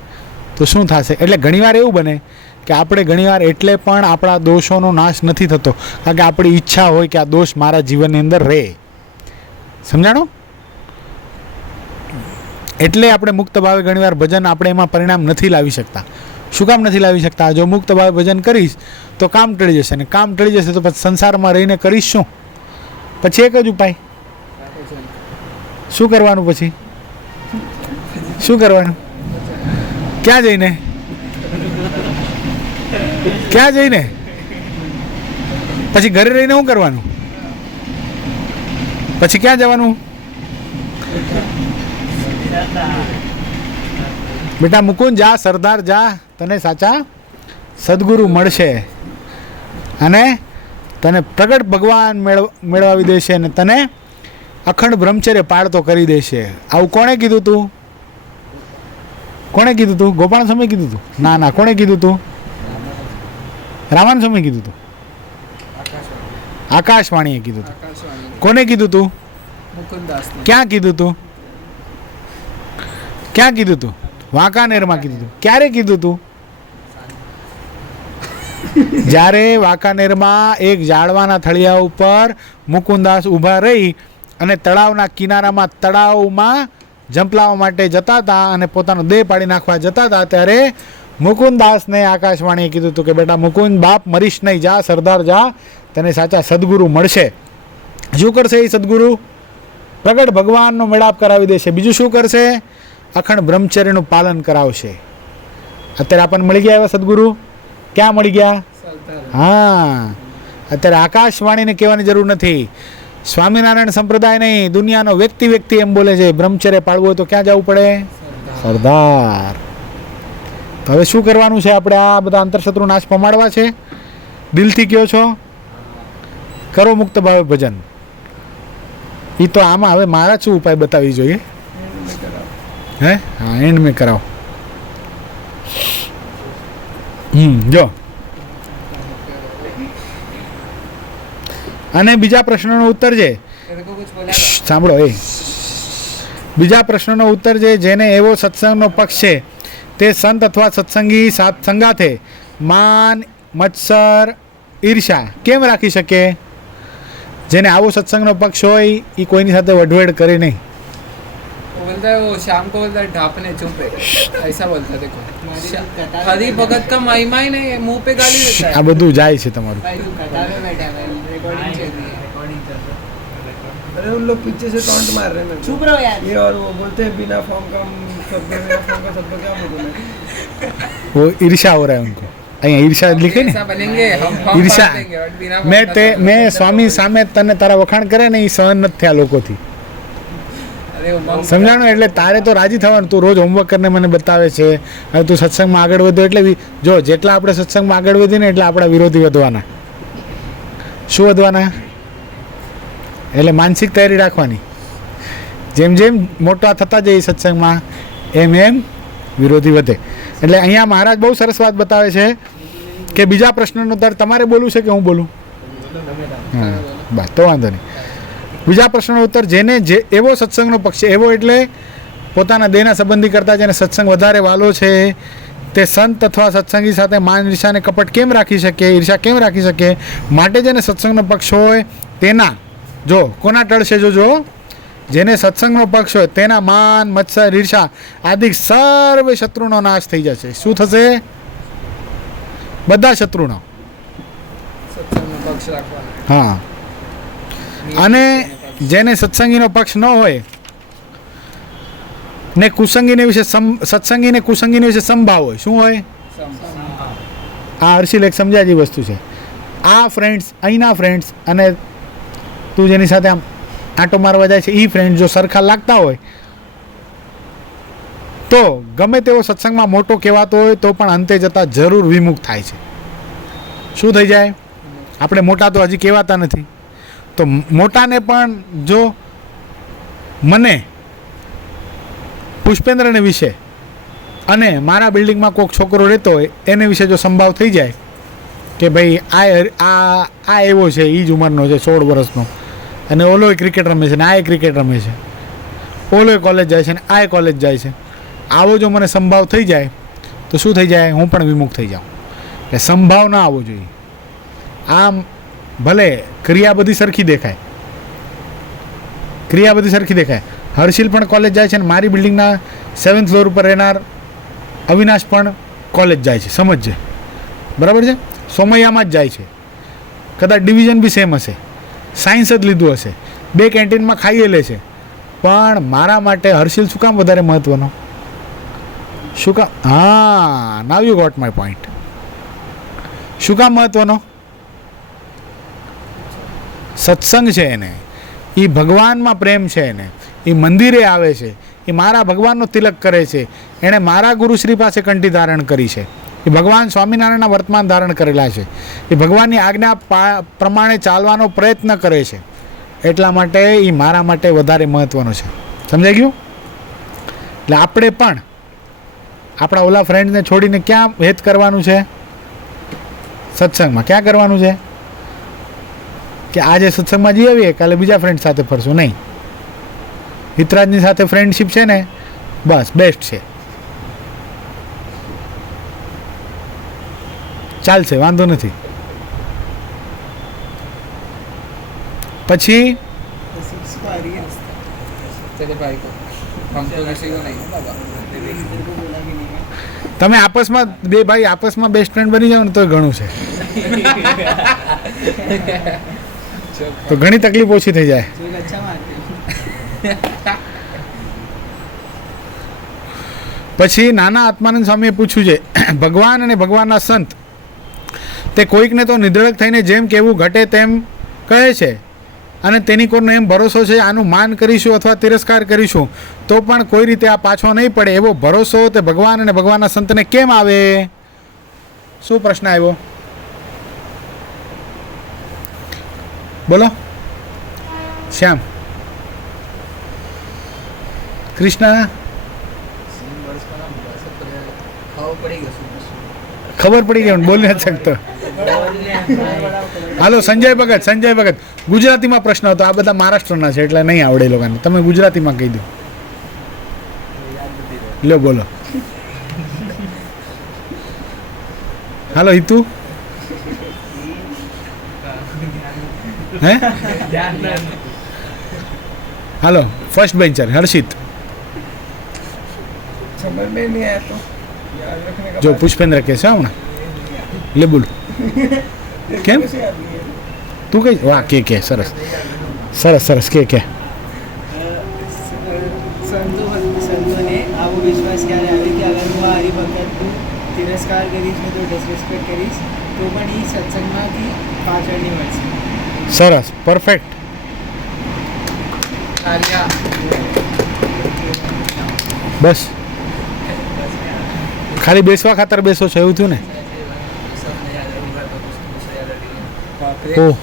તો શું થશે. એટલે ઘણીવાર એવું બને કે આપણે ઘણીવાર એટલે પણ આપણા દોષોનો નાશ નથી થતો, કારણ કે આપણી ઈચ્છા હોય કે આ દોષ મારા જીવનની અંદર રહે. સમજાણો? એટલે આપણે મુક્ત ભાવે ઘણીવાર ભજન આપણે એમાં પરિણામ નથી લાવી શકતા. શું કામ નથી લાવી શકતા? જો મુક્ત ભાવે ભજન કરીશ તો કામ ટળી જશે, ને કામ ટળી જશે તો પછી સંસારમાં રહીને કરીશ શું? પછી એક જ ઉપાય. શું કરવાનું? પછી શું કરવાનું? ક્યાં જઈને? ક્યાં જઈને? પછી ઘરે રહીને શું કરવાનું? પછી ક્યાં જવાનું? બેટા મુકુંદ જા, સરદાર જા, તને સાચા સદગુરુ મળશે અને તને પ્રગટ ભગવાન મેળવાવી દેશે અને તને અખંડ બ્રહ્મચર્ય પાળતો કરી દેશે. આવું કોણે કીધું તું? કોણે કીધું તું? ગોપાલ સ્વામી કીધું તું? ના ના, કોણે કીધું તું? રામાન સ્વામી કીધું તું? આકાશવાણીએ કીધું તું. આકાશવાણી કોને કીધું તું? મુકુંદાસને. ક્યાં કીધું તું? ક્યાં કીધું તું? વાંકાનેરમાં કીધું તું. ક્યારે કીધું તું? જ્યારે વાંકાનેરમાં એક ઝાડવાના થળિયા ઉપર મુકુંદાસ ઊભા રહી અને તળાવના કિનારામાં તળાવમાં ઝંપલાવવા માટે જતા હતા અને પોતાનો દેહ પાડી નાખવા જતા હતા, ત્યારે મુકુંદાસને આકાશવાણીએ કીધું હતું કે બેટા મુકુંદ, બાપ મરીશ નહીં, જા સરદાર જા, તને સાચા સદગુરુ મળશે. શું કરશે એ સદગુરુ? પ્રગટ ભગવાનનો મેળાપ કરાવી દેશે. બીજું શું કરશે? અખંડ બ્રહ્મચર્યનું પાલન કરાવશે. અત્યારે આપણને મળી ગયા એવા સદગુરુ? ક્યાં મળી ગયા? હા, અત્યારે આકાશવાણીને કહેવાની જરૂર નથી. સ્વામિનારાયણ સંપ્રદાય નહીં, દુનિયાનો વ્યક્તિ એમ બોલે છે બ્રહ્મચર્ય પાળવું હોય તો ક્યાં જવું પડે? સરદાર. તો હવે શું કરવાનું છે આપણે? આ બધા અંતરશત્રુ નાશ પમાડવા છે. દિલથી કહો છો? કરો મુક્ત ભાવે ભજન. એ તો આમાં હવે મારા શું ઉપાય બતાવી જોઈએ? હે? હા, એન્ડ મેં કરાવો. જો અને બીજા પ્રશ્નનો ઉત્તર છે, સાંભળો. બીજા પ્રશ્નનો ઉત્તર છે, જેને એવો સત્સંગનો પક્ષ છે તે સંત અથવા સત્સંગી સંગાથે માન, મત્સર, ઈર્ષા કેમ રાખી શકે? જેને આવો સત્સંગનો પક્ષ હોય એ કોઈની સાથે વઢવેડ કરે નહીં. बोलता है वो शाम को बोलता है ढापने चुप है, ऐसा बोलता है. देखो हरि भगत का महिमा ही नहीं है, मुंह पे गाली देता है. આ બધું જાય છે તમારું. भाई तू कतार में बैठा है, रिकॉर्डिंग चल रही है. अरे उन लोग पीछे से टॉन्ट मार रहे हैं मेरे को. चुप रहो यार. ये और वो बोलते हैं बिना फॉर्म का शब्द, बिना फॉर्म का शब्द क्या बोलूं मैं? वो ईर्षा हो रहा है उनको. અહીંયા ઈર્ષા लिखे ને, ऐसा बोलेंगे हम फॉर्म ईर्षा. भर देंगे और बिना મેં સ્વામી સામે તને તારા વખાણ કરે ને એ સહન નથી થયા લોકોથી. अरे वो मम સમજાણું? એટલે તારે તો રાજી થવાનું. તું રોજ હોમવર્ક કરીને મને બતાવે છે, હવે તું સત્સંગમાં આગળ વધ્યો એટલે જો જેટલા આપણે સત્સંગમાં આગળ વધીને એટલે આપણા વિરોધી વધવાના. શું વધવાના? એટલે માનસિક તૈયારી રાખવાની. જેમ જેમ મોટા થતા જાય સત્સંગમાં એમ એમ વિરોધી વધે. એટલે અહીંયા મહારાજ બહુ સરસ વાત બતાવે છે કે બીજા પ્રશ્નનો ઉત્તર તમારે બોલવું છે કે હું બોલું? હા, બસ તો વાંધો નહીં. બીજા પ્રશ્નનો ઉત્તર, જેને જે એવો સત્સંગનો પક્ષ છે, એવો એટલે પોતાના દેહના સંબંધી કરતાં જેને સત્સંગ વધારે વાલો છે તે સંત અથવા સત્સંગી સાથે માન, ઈર્ષાને કપટ કેમ રાખી શકે? ઈર્ષા કેમ રાખી શકે? માટે જેને સત્સંગનો પક્ષ હોય તેના જો કોના ટળશે? જો જેને સત્સંગનો પક્ષ હોય તેના માન, મત્સર, ઈર્ષા આદિ સર્વ શત્રુનો નાશ થઈ જશે. શું થશે? બધા શત્રુનો. सत्संग में पक्ष रखवाना. હા. અને જેને સત્સંગીનો પક્ષ ન હોય ને કુસંગીને વિશે સત્સંગીને કુસંગીને વિશે સંભાવ હોય, શું હોય? આ હર્ષિલ એક સમજાય જેવી વસ્તુ છે. આ ફ્રેન્ડ્સ, અહીંના ફ્રેન્ડ્સ અને તું જેની સાથે આમ આંટો મારવા જાય છે એ ફ્રેન્ડ જો સરખા લાગતા હોય તો ગમે તેવો સત્સંગમાં મોટો કહેવાતો હોય તો પણ અંતે જતાં જરૂર વિમુખ થાય છે. શું થઈ જાય? આપણે મોટા તો હજી કહેવાતા નથી, તો મોટાને પણ જો મને પુષ્પેન્દ્રને વિશે અને મારા બિલ્ડિંગમાં કોઈક છોકરો રહેતો હોય એને વિશે જો સંભાવ થઈ જાય કે ભાઈ આ એવો છે, એ જ ઉંમરનો છે, 16 વર્ષનો, અને ઓલો ક્રિકેટ રમે છે ને આ ક્રિકેટ રમે છે, ઓલો કોલેજ જાય છે ને આ કોલેજ જાય છે, આવો જો મને સંભાવ થઈ જાય તો શું થઈ જાય? હું પણ વિમુખ થઈ જાઉં. એટલે સંભાવ ના આવવો જોઈએ. આમ ભલે ક્રિયા બધી સરખી દેખાય, હર્ષિલ પણ કોલેજ જાય છે અને મારી બિલ્ડિંગના 7th ફ્લોર ઉપર રહેનાર અવિનાશ પણ કોલેજ જાય છે, સમજજે, બરાબર છે? સોમૈયામાં જ જાય છે, કદાચ ડિવિઝન બી સેમ હશે, સાયન્સ જ લીધું હશે, 2 કેન્ટીનમાં ખાઈએ લે છે, પણ મારા માટે હર્ષિલ શું કામ વધારે મહત્વનો? શું કામ? હા, now you got my point. શું કામ મહત્વનો? સત્સંગ છે એને, એ ભગવાનમાં પ્રેમ છે એને, એ મંદિરે આવે છે, એ મારા ભગવાનનો તિલક કરે છે, એણે મારા ગુરુશ્રી પાસે કંઠી ધારણ કરી છે, એ ભગવાન સ્વામિનારાયણના વર્તમાન ધારણ કરેલા છે, એ ભગવાનની આજ્ઞા પ્રમાણે ચાલવાનો પ્રયત્ન કરે છે, એટલા માટે એ મારા માટે વધારે મહત્ત્વનો છે. સમજાઈ ગયું? એટલે આપણે પણ આપણા ઓલા ફ્રેન્ડને છોડીને ક્યાં હેત કરવાનું છે? સત્સંગમાં. ક્યાં કરવાનું છે? કે આજે સત્સંગમાં જઈ આવીએ, કાલે બીજા ફ્રેન્ડ સાથે ફરશું નહીં. હિતરાજની સાથે ફ્રેન્ડશીપ છે ને, બસ બેસ્ટ છે, ચાલશે, વાંધો નથી. પછી तेरे भाई को हम तो किसी को नहीं बाबा તમે આપસમાં બે ભાઈ આપસમાં બેસ્ટ ફ્રેન્ડ બની જાઓ ને તો ઘણું છે, તો ઘણી તકલીફ ઓછી થઈ જાય. जो अच्छा मारते પછી નાના આત્માનંદ સ્વામીએ પૂછ્યું છે, ભગવાન અને ભગવાનના સંત તે કોઈકને તો નિધડક થઈને જેમ કેવું ઘટે તેમ કહે છે, અને તેની કોઈનો એમ ભરોસો છે આનું માન કરીશું અથવા તિરસ્કાર કરીશું તો પણ કોઈ રીતે આ પાછો નહીં પડે, એવો ભરોસો તે ભગવાન અને ભગવાનના સંતને કેમ આવે? શું પ્રશ્ન આવ્યો? બોલો શ્યામ. કૃષ્ણ ખબર પડી ગઈ, બોલી નથી શકતો. હાલો સંજય ભગત ગુજરાતીમાં પ્રશ્ન હતો, આ બધા મહારાષ્ટ્રના છે એટલે નહીં આવડે લોકોને, તમે ગુજરાતીમાં કહી દો. લ્યો બોલો. હાલો હિતુ, હે હાલો ફર્સ્ટ બેન્ચર હર્ષિત. समझ में नहीं आया तो याद रखने का જો પુષ્પેન્દ્ર કે છે હમણાં, લે બોલ. કેમ તું કઈ? વાહ, કે સરસ સરસ સરસ, કે સંતોને આવો વિશ્વાસ ક્યારે આવે કે અગર હું આ હરિભક્તનું તિરસ્કાર કરીશ ને તો ડિસરિસ્પેક્ટ કરીશ તો પણ એ સત્સંગમાંથી પાછળ નહીં વળશે. સરસ, પરફેક્ટ. બસ ખાલી બેસવા ખાતર બેસો છો એવું થયું ને? ઓહ,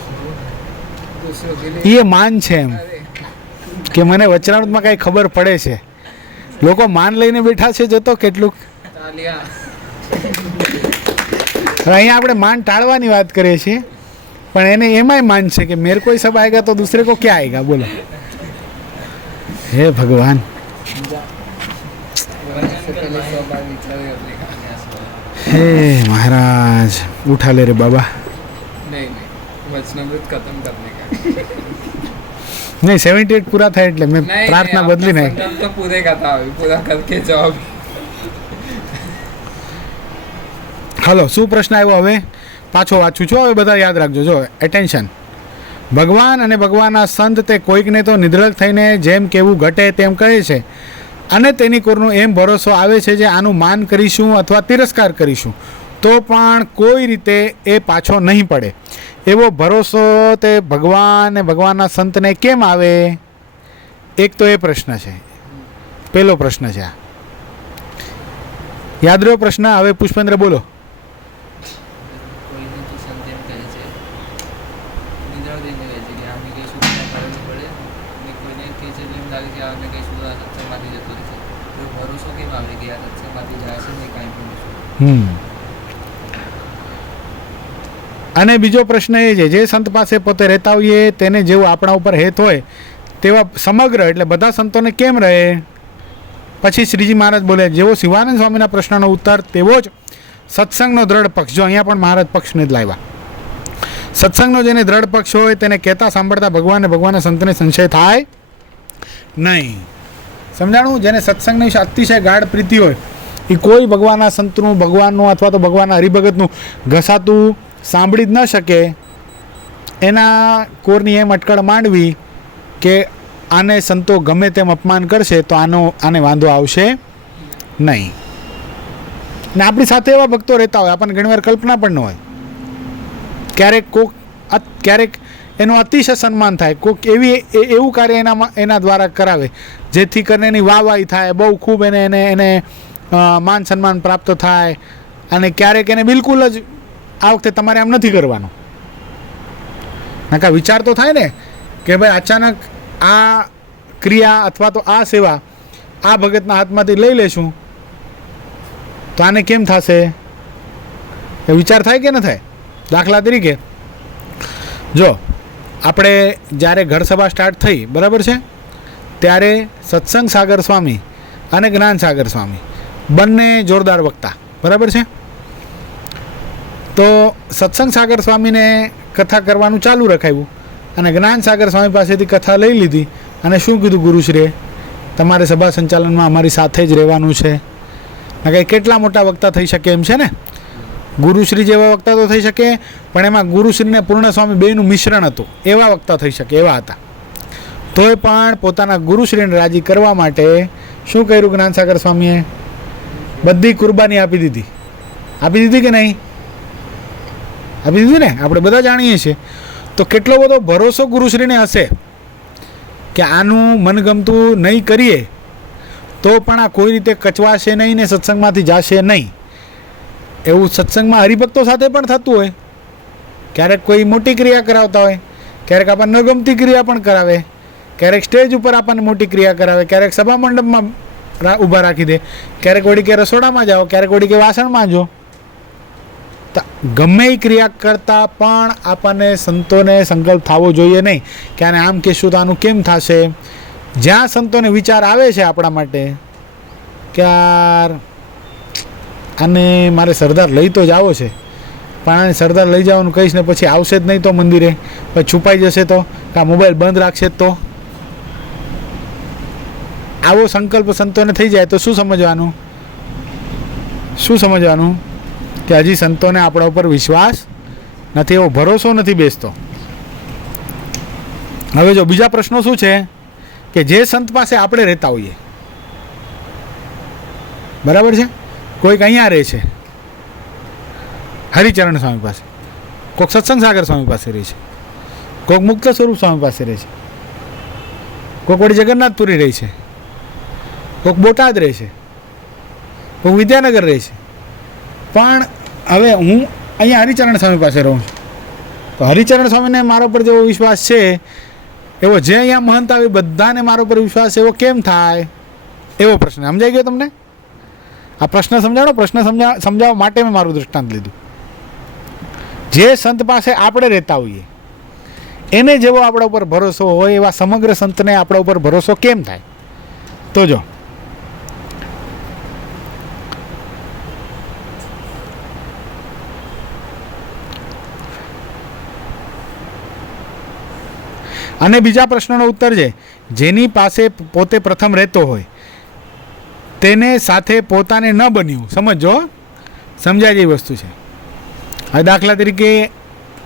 એ માન છે એમ કે મને વચનામૃતમાં કાંઈ ખબર પડે છે. લોકો માન લઈને બેઠા છે, જોતો કેટલુંક. અહીંયા આપણે માન ટાળવાની વાત કરીએ છીએ, પણ એને એમાંય માન છે કે મેરે કોઈ સબ આएगा તો दूसरे को क्या आएगा? बोलो. हे भगवान. हे महाराज उठा ले रे बाबा. नहीं वचनामृत खत्म करने का नहीं 78 पूरा था એટલે મેં પ્રાર્થના બદલી નહીં. तो पूरे का था, अभी पूरा करके जाओ. હાલો શું પ્રશ્ન આવ્યો? હવે પાછો વાંચું છું, હવે બધા યાદ રાખજો. જો એટેન્શન. ભગવાન અને ભગવાનના સંત તે કોઈકને તો નિધડક થઈને જેમ કેવું ઘટે તેમ કહે છે, અને તેની કોરનો એમ ભરોસો આવે છે જે આનું માન કરીશું અથવા તિરસ્કાર કરીશું તો પણ કોઈ રીતે એ પાછો નહીં પડે, એવો ભરોસો તે ભગવાન અને ભગવાનના સંતને કેમ આવે? એક તો એ પ્રશ્ન છે, પહેલો પ્રશ્ન છે આ. યાદ રહ્યો પ્રશ્ન? હવે પુષ્પેન્દ્ર બોલો. તો ભરોસો કેમ આવે કે આ સત્સંગમાંથી જાય છે ને કાંઈ પણ વસ્તુ? અને બીજો પ્રશ્ન એ છે, જે સંત પાસે પોતે રહેતા હોઈએ તેને જેવું આપણા ઉપર હેત હોય તેવા સમગ્ર એટલે બધા સંતોને કેમ રહે? પછી શ્રીજી મહારાજ બોલે, જેવો શિવાનંદ સ્વામીના પ્રશ્નનો ઉત્તર તેવો જ સત્સંગનો દ્રઢ પક્ષ. જો અહીંયા પણ મહારાજ પક્ષને જ લાવ્યા. સત્સંગનો જેને દ્રઢ પક્ષ હોય તેને કહેતા સાંભળતા ભગવાનને ભગવાનના સંતને સંશય થાય નહીં. સમજાણું? જેને સત્સંગની અતિશય ગાઢ પ્રીતિ હોય એ કોઈ ભગવાનના સંતનું, ભગવાનનું અથવા તો ભગવાનના હરિભગતનું ઘસાતું સાંભળી જ ન શકે. એના કોરની એમ અટકળ માંડવી કે આને સંતો ગમે તેમ અપમાન કરશે તો આને વાંધો આવશે નહીં. ને આપણી સાથે એવા ભક્તો રહેતા હોય, આપણને ઘણીવાર કલ્પના પણ ન હોય. ક્યારેક એનું અતિશય સન્માન થાય, કોઈક એવું કાર્ય એના દ્વારા કરાવે જેથી કરીને એની વાહવાહી થાય, બહુ ખૂબ એને માન સન્માન પ્રાપ્ત થાય. અને ક્યારેક એને બિલકુલ જ આ વખતે તમારે આમ નથી કરવાનું. નકા વિચાર તો થાય ને કે ભાઈ અચાનક આ ક્રિયા અથવા તો આ સેવા આ ભગતના હાથમાંથી લઈ લેશું તો આને કેમ થશે? એ વિચાર થાય કે ન થાય? દાખલા તરીકે જો આપણે જ્યારે ઘર સભા સ્ટાર્ટ થઈ, બરાબર છે, ત્યારે સત્સંગ સાગર સ્વામી અને જ્ઞાન સાગર સ્વામી બંને જોરદાર વક્તા, બરાબર છે. તો સત્સંગ સાગર સ્વામીને કથા કરવાનું ચાલુ રખાયું અને જ્ઞાન સાગર સ્વામી પાસેથી કથા લઈ લીધી અને શું કીધું ગુરુશ્રીએ? તમારે સભા સંચાલનમાં અમારી સાથે જ રહેવાનું છે. કંઈ કેટલા મોટા વક્તા થઈ શકે એમ છે ને. ગુરુશ્રી જેવા વક્તા તો થઈ શકે, પણ એમાં ગુરુશ્રીને પૂર્ણ સ્વામી બેયનું મિશ્રણ હતું, એવા વક્તા થઈ શકે એવા હતા. તોય પણ પોતાના ગુરુશ્રીને રાજી કરવા માટે શું કર્યું જ્ઞાન સાગર સ્વામીએ? બધી કુરબાની આપી દીધી. આપી દીધી કે નહીં? આપી દીધી ને. આપણે બધા જાણીએ છીએ. તો કેટલો બધો ભરોસો ગુરુશ્રીને હશે કે આનું મનગમતું નહીં કરીએ તો પણ આ કોઈ રીતે કચવાશે નહીં ને સત્સંગમાંથી જશે નહીં. એવું સત્સંગમાં હરિભક્તો સાથે પણ થતું હોય. ક્યારેક કોઈ મોટી ક્રિયા કરાવતા હોય, ક્યારેક આપણને ન ગમતી ક્રિયા પણ કરાવે, ક્યારેક સ્ટેજ ઉપર આપણને મોટી ક્રિયા કરાવે, ક્યારેક સભા મંડપમાં ઊભા રાખી દે, ક્યારેક વળી કે રસોડામાં જાઓ, ક્યારેક વળી કે વાસણમાં જો. ગમે એ ક્રિયા કરતાં પણ આપણને સંતોને સંકલ્પ થવો જોઈએ નહીં કે આને આમ કહેશું તો આનું કેમ થશે. જ્યાં સંતોને વિચાર આવે છે આપણા માટે કે યાર આને મારે સરદાર લઈ તો જાવો છે, પણ આને સરદાર લઈ જવાનું કહીશ ને પછી આવશે જ નહીં તો મંદિરે, પછી છુપાઈ જશે તો, કાં મોબાઈલ બંધ રાખશે તો, આવો સંકલ્પ સંતોને થઈ જાય તો શું સમજવાનું? કે હજી સંતોને આપણા ઉપર વિશ્વાસ નથી, એવો ભરોસો નથી બેસતો. હવે જો બીજા પ્રશ્નો શું છે કે જે સંત પાસે આપણે રહેતા હોઈએ, બરાબર છે, કોઈક અહીંયા રહે છે હરિચરણ સ્વામી પાસે, કોઈક સત્સંગ સાગર સ્વામી પાસે રહે છે, કોઈક મુક્ત સ્વરૂપ સ્વામી પાસે રહે છે, કોઈક વળી જગન્નાથપુરી રહે છે, કોઈક બોટાદ રહે છે, કોઈક વિદ્યાનગર રહે છે. પણ હવે હું અહીંયા હરિચરણ સ્વામી પાસે રહું છું, તો હરિચરણ સ્વામીને મારા ઉપર જેવો વિશ્વાસ છે એવો જે અહીંયા મહંત આવે બધાને મારા ઉપર વિશ્વાસ એવો કેમ થાય? એવો પ્રશ્ન. સમજાઈ ગયો તમને? આ પ્રશ્ન સમજાણો. પ્રશ્ન સમજાવવા માટે મેં મારું દૃષ્ટાંત લીધું. જે સંત પાસે આપણે રહેતા હોઈએ એને જેવો આપણા ઉપર ભરોસો હોય એવા સમગ્ર સંતને આપણા ઉપર ભરોસો કેમ થાય? તો જો અને બીજા પ્રશ્નનો ઉત્તર છે, જેની પાસે પોતે પ્રથમ રહેતો હોય તેને સાથે પોતાને ન બન્યું. સમજો, સમજાય જેવી વસ્તુ છે. હવે દાખલા તરીકે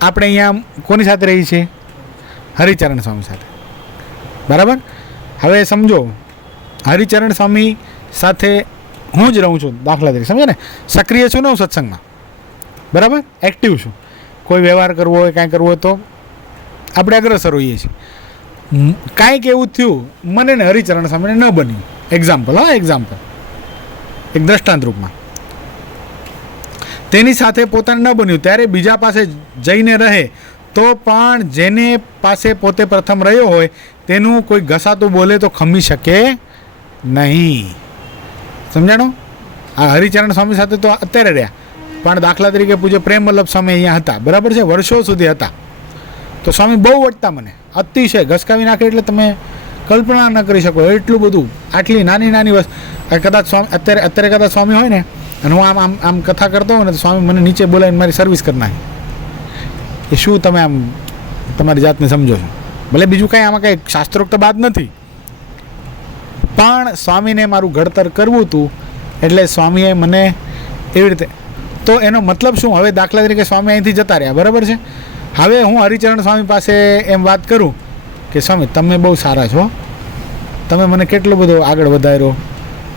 આપણે અહીંયા કોની સાથે રહીએ છીએ? હરિચરણ સ્વામી સાથે, બરાબર. હવે સમજો હરિચરણ સ્વામી સાથે હું જ રહું છું, દાખલા તરીકે, સમજે ને. સક્રિય છું ને હું સત્સંગમાં, બરાબર, એક્ટિવ છું. કોઈ વ્યવહાર કરવો હોય, કાંઈ કરવું હોય તો આપણે અગ્રસર હોઈએ છીએ. કાંઈક એવું થયું મને ને હરિચરણ સ્વામીને ન બન્યું, એક્ઝામ્પલ, એક દ્રષ્ટાંત રૂપમાં, તેની સાથે પોતાને ન બન્યું, ત્યારે બીજા પાસે જઈને રહે તો પણ જેને પાસે પોતે પ્રથમ રહ્યો હોય તેનું કોઈ ઘસાતું બોલે તો ખમી શકે નહીં. સમજાણું? આ હરિચરણ સ્વામી સાથે તો અત્યારે રહ્યા, પણ દાખલા તરીકે પૂજ્ય પ્રેમ વલ્લભ સ્વામી અહીંયા હતા, બરાબર છે, વર્ષો સુધી હતા. તો સ્વામી બહુ વટતા મને, અતિશય ઘસકાવી નાખે એટલે તમે કલ્પના ન કરી શકો એટલું બધું. આટલી નાની નાની વસ્તુ કદાચ સ્વામી અત્યારે કદાચ સ્વામી હોય ને અને હું આમ કથા કરતો હોઉં ને તો સ્વામી મને નીચે બોલાવીને મારી સર્વિસ કરી નાખે. એ શું તમે આમ તમારી જાતને સમજો છો? ભલે બીજું કાંઈ આમાં કાંઈ શાસ્ત્રોક્ત બાદ નથી, પણ સ્વામીને મારું ઘડતર કરવું હતું એટલે સ્વામીએ મને એવી રીતે. તો એનો મતલબ શું? હવે દાખલા તરીકે સ્વામી અહીંથી જતા રહ્યા, બરાબર છે. હવે હું હરિચરણ સ્વામી પાસે એમ વાત કરું કે સ્વામી તમે બહુ સારા છો, તમે મને કેટલો બધો આગળ વધાર્યો,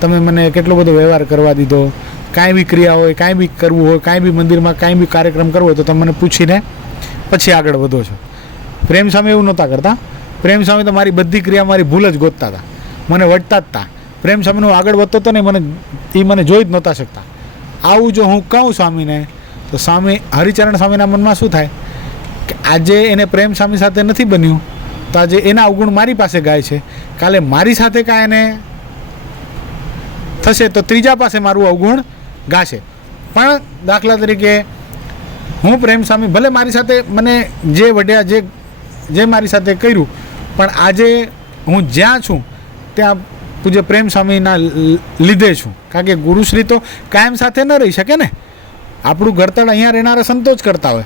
તમે મને કેટલો બધો વ્યવહાર કરવા દીધો, કાંઈ બી ક્રિયા હોય, કાંઈ બી કરવું હોય, કાંઈ બી મંદિરમાં કાંઈ બી કાર્યક્રમ કરવો હોય તો તમે મને પૂછીને પછી આગળ વધો છો. પ્રેમ સ્વામી એવું નહોતા કરતા. પ્રેમ સ્વામી તો મારી બધી ક્રિયા મારી ભૂલ જ ગોતતા હતા, મને વટતા જ હતા. પ્રેમ સ્વામીનું આગળ વધતો હતો ને મને જોઈ જ નહોતા શકતા. આવું જો હું કહું સ્વામીને તો સ્વામી હરિચરણ સ્વામીના મનમાં શું થાય કે આજે એને પ્રેમ સ્વામી સાથે નથી બન્યું તો આજે એના અવગુણ મારી પાસે ગાય છે, કાલે મારી સાથે કાંઈ એને થશે તો ત્રીજા પાસે મારું અવગુણ ગાશે. પણ દાખલા તરીકે હું પ્રેમ સ્વામી ભલે મારી સાથે મને જે વઢ્યા જે મારી સાથે કર્યું, પણ આજે હું જ્યાં છું ત્યાં પૂજ્ય પ્રેમ સ્વામીના લીધે છું. કારણ કે ગુરુશ્રી તો કાયમ સાથે ન રહી શકે ને, આપણું ઘડતર અહીંયા રહેનારા સંતો જ કરતા હોય.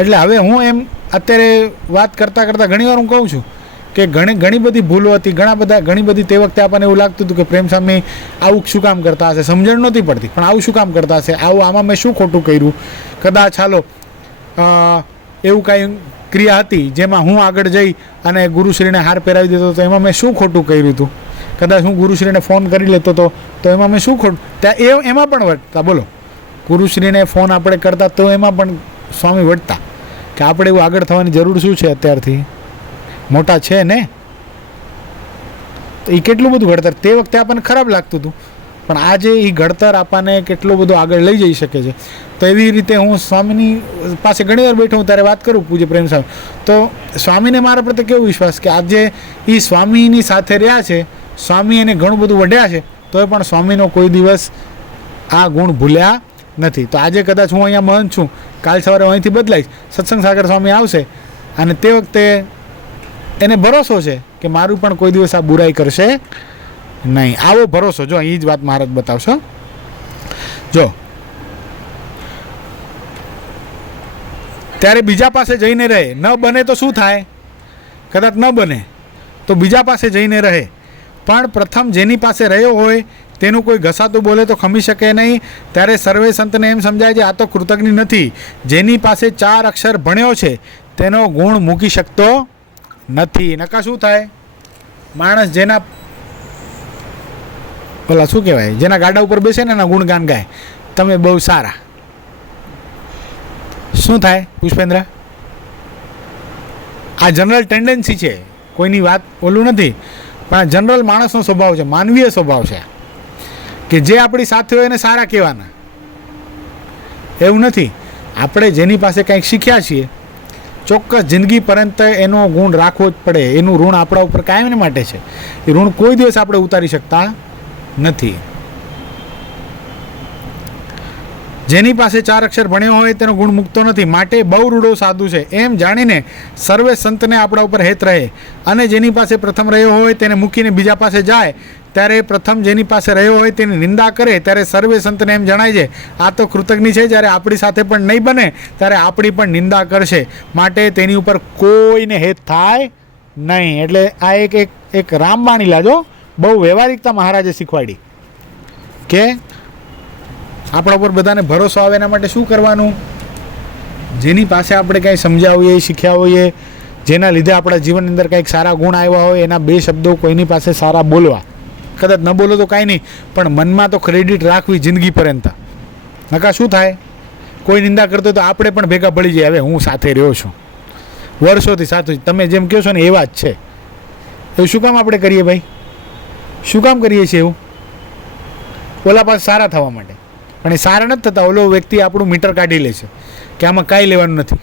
એટલે હવે હું એમ અત્યારે વાત કરતાં ઘણીવાર હું કહું છું કે ઘણી બધી ભૂલો હતી, ઘણી બધી તે વખતે આપણને એવું લાગતું હતું કે પ્રેમ સ્વામી આવું શું કામ કરતા હશે, સમજણ નહોતી પડતી, પણ આવું શું કામ કરતા હશે, આમાં મેં શું ખોટું કર્યું. કદાચ હાલો એવું કાંઈ ક્રિયા હતી જેમાં હું આગળ જઈ અને ગુરુશ્રીને હાર પહેરાવી દેતો તો એમાં મેં શું ખોટું કર્યું હતું. કદાચ હું ગુરુશ્રીને ફોન કરી લેતો હતો તો એમાં મેં શું ખોટું, ત્યાં એમાં પણ વટતા. બોલો, ગુરુશ્રીને ફોન આપણે કરતા તો એમાં પણ સ્વામી વટતા કે આપણે એવું આગળ થવાની જરૂર શું છે, અત્યારથી મોટા છે ને. તો એ કેટલું બધું ઘડતર તે વખતે આપણને ખરાબ લાગતું હતું, પણ આજે એ ઘડતર આપણને કેટલું બધું આગળ લઈ જઈ શકે છે. તો એવી રીતે હું સ્વામીની પાસે ઘણી વાર બેઠો હું ત્યારે વાત કરું પૂજ્ય પ્રેમ સ્વામી, તો સ્વામીને મારા પ્રત્યે કેવો વિશ્વાસ કે આજે એ સ્વામીની સાથે રહ્યા છે, સ્વામી એને ઘણું બધું વઢ્યા છે, તોય પણ સ્વામીનો કોઈ દિવસ આ ગુણ ભૂલ્યા નથી. તો આજે કદાચ હું અહીંયા મહંત છું, કાલ સવારે હું અહીંથી બદલાઈશ, સત્સંગ સાગર સ્વામી આવશે અને તે વખતે એને ભરોસો છે કે મારું પણ કોઈ દિવસ આ બુરાઈ કરશે નહીં. આવો ભરોસો જો અહીં જ વાત મહારાજ બતાવશો. જો ત્યારે બીજા પાસે જઈને રહે, ન બને તો શું થાય, કદાચ ન બને તો બીજા પાસે જઈને રહે, પણ પ્રથમ જેની પાસે રહ્યો હોય તેનું કોઈ ઘસાતું બોલે તો ખમી શકે નહીં. ત્યારે સર્વે સંતને એમ સમજાય છે આ તો કૃતજ્ઞ નથી, જેની પાસે 4 અક્ષર ભણ્યો છે તેનો ગુણ મૂકી શકતો નથી. નકા શું થાય, માણસ જેના ઓલા શું કહેવાય જેના ગાડા ઉપર બેસે ને એના ગુણગાન ગાય, તમે બહુ સારા. શું થાય પુષ્પેન્દ્ર? આ જનરલ ટેન્ડન્સી છે, કોઈની વાત ઓલું નથી, પણ આ જનરલ માણસનો સ્વભાવ છે, માનવીય સ્વભાવ છે કે જે આપણી સાથે હોય એને સારા કહેવાના. એવું નથી, આપણે જેની પાસે કંઈક શીખ્યા છીએ ચોક્કસ જિંદગી પર્યંત એનો ગુણ રાખવો જ પડે. એનું ઋણ આપણા ઉપર કાયમ માટે છે, એ ઋણ કોઈ દિવસ આપણે ઉતારી શકતા નથી. જેની પાસે 4 અક્ષર ભણ્યો હોય તેનો ગુણ મૂકતો નથી, માટે બહુ રૂડો સાધુ છે એમ જાણીને સર્વે સંતને આપણા ઉપર હેત રહે. અને જેની પાસે પ્રથમ રહ્યો હોય તેને મૂકીને બીજા પાસે જાય ત્યારે પ્રથમ જેની પાસે રહ્યો હોય તેની નિંદા કરે ત્યારે સર્વે સંતને એમ જણાય છે આ તો કૃતજ્ઞ છે, જ્યારે આપણી સાથે પણ નહીં બને ત્યારે આપણી પણ નિંદા કરશે, માટે તેની ઉપર કોઈને હેત થાય નહીં. એટલે આ એક રામબાણી લાજો, બહુ વ્યવહારિકતા મહારાજે શીખવાડી કે આપણા ઉપર બધાને ભરોસો આવે એના માટે શું કરવાનું. જેની પાસે આપણે કંઈ સમજ્યા હોઈએ, શીખ્યા હોઈએ, જેના લીધે આપણા જીવનની અંદર કંઈક સારા ગુણ આવ્યા હોય એના 2 શબ્દો કોઈની પાસે સારા બોલવા. કદાચ ન બોલો તો કાંઈ નહીં, પણ મનમાં તો ક્રેડિટ રાખવી જિંદગી પર્યંત. નકા શું થાય, કોઈ નિંદા કરતો તો આપણે પણ ભેગા પડી જાય. હવે હું સાથે રહ્યો છું વર્ષોથી સાથે, તમે જેમ કહો છો ને એવા જ છે. એવું શું કામ આપણે કરીએ ભાઈ, શું કામ કરીએ છીએ એવું? ઓલા પાસે સારા થવા માટે, પણ એ સારા નથી થતા. ઓલો વ્યક્તિ આપણું મીટર કાઢી લે છે કે આમાં કાંઈ લેવાનું નથી.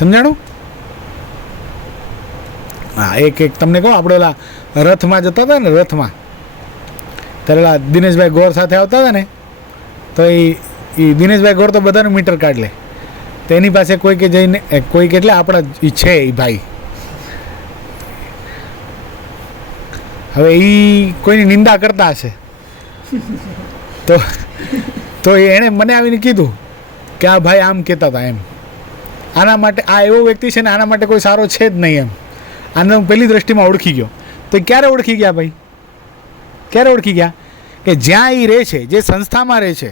સમજાણું? હા, એક તમને કહો, આપણે ઓલા રથમાં જતા હતા ને, રથમાં ત્યારે ઓલા દિનેશભાઈ ગોર સાથે આવતા હતા ને, તો એ દિનેશભાઈ ગોર તો બધાનું મીટર કાઢ લે. તો એની પાસે કોઈ કે જઈને કોઈ એટલે આપણા છે એ ભાઈ, હવે એ કોઈની નિંદા કરતા હશે તો એણે મને આવીને કીધું કે આ ભાઈ આમ કહેતા હતા એમ. આના માટે આ એવો વ્યક્તિ છે ને, આના માટે કોઈ સારો છે જ નહીં એમ. આને હું પહેલી દ્રષ્ટિમાં ઓળખી ગયો. તો ક્યારે ઓળખી ગયા ભાઈ? ક્યારે ઓળખી ગયા? કે જ્યાં એ રહે છે, જે સંસ્થામાં રહે છે,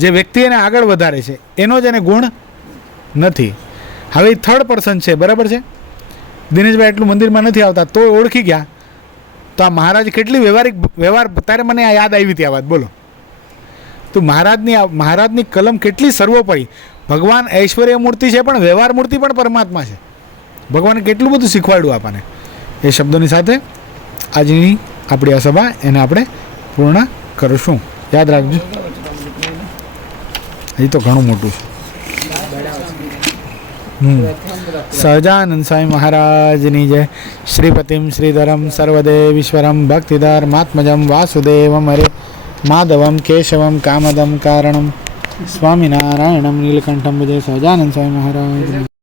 જે વ્યક્તિ એને આગળ વધારે છે, એનો જ એને ગુણ નથી. હવે એ થર્ડ પર્સન છે, બરાબર છે. દિનેશભાઈ એટલું મંદિરમાં નથી આવતા તો ઓળખી ગયા. તો આ મહારાજ કેટલી વ્યવહાર, ત્યારે મને આ યાદ આવી હતી આ વાત. બોલો તો મહારાજની કલમ કેટલી સર્વોપરી. ભગવાન ઐશ્વર્ય મૂર્તિ છે, પણ વ્યવહાર મૂર્તિ પણ પરમાત્મા છે. ભગવાને કેટલું બધું શીખવાડ્યું આપણને. એ શબ્દોની સાથે આજની આપણી આ સભા એને આપણે પૂર્ણ કરીશું. યાદ રાખજો, હજી તો ઘણું મોટું છે. સહજાનંદ સ્વામી મહારાજની જય. શ્રીપતિમ શ્રીધરમ સર્વદેવીશ્વરમ ભક્તિધર્માત્મજમ વાસુદેવમ હરે માધવમ કેશવમ કામદમ કારણમ સ્વામિનારાયણમ નીલકંઠમ ભજે. સહજાનંદ સ્વામી મહારાજ.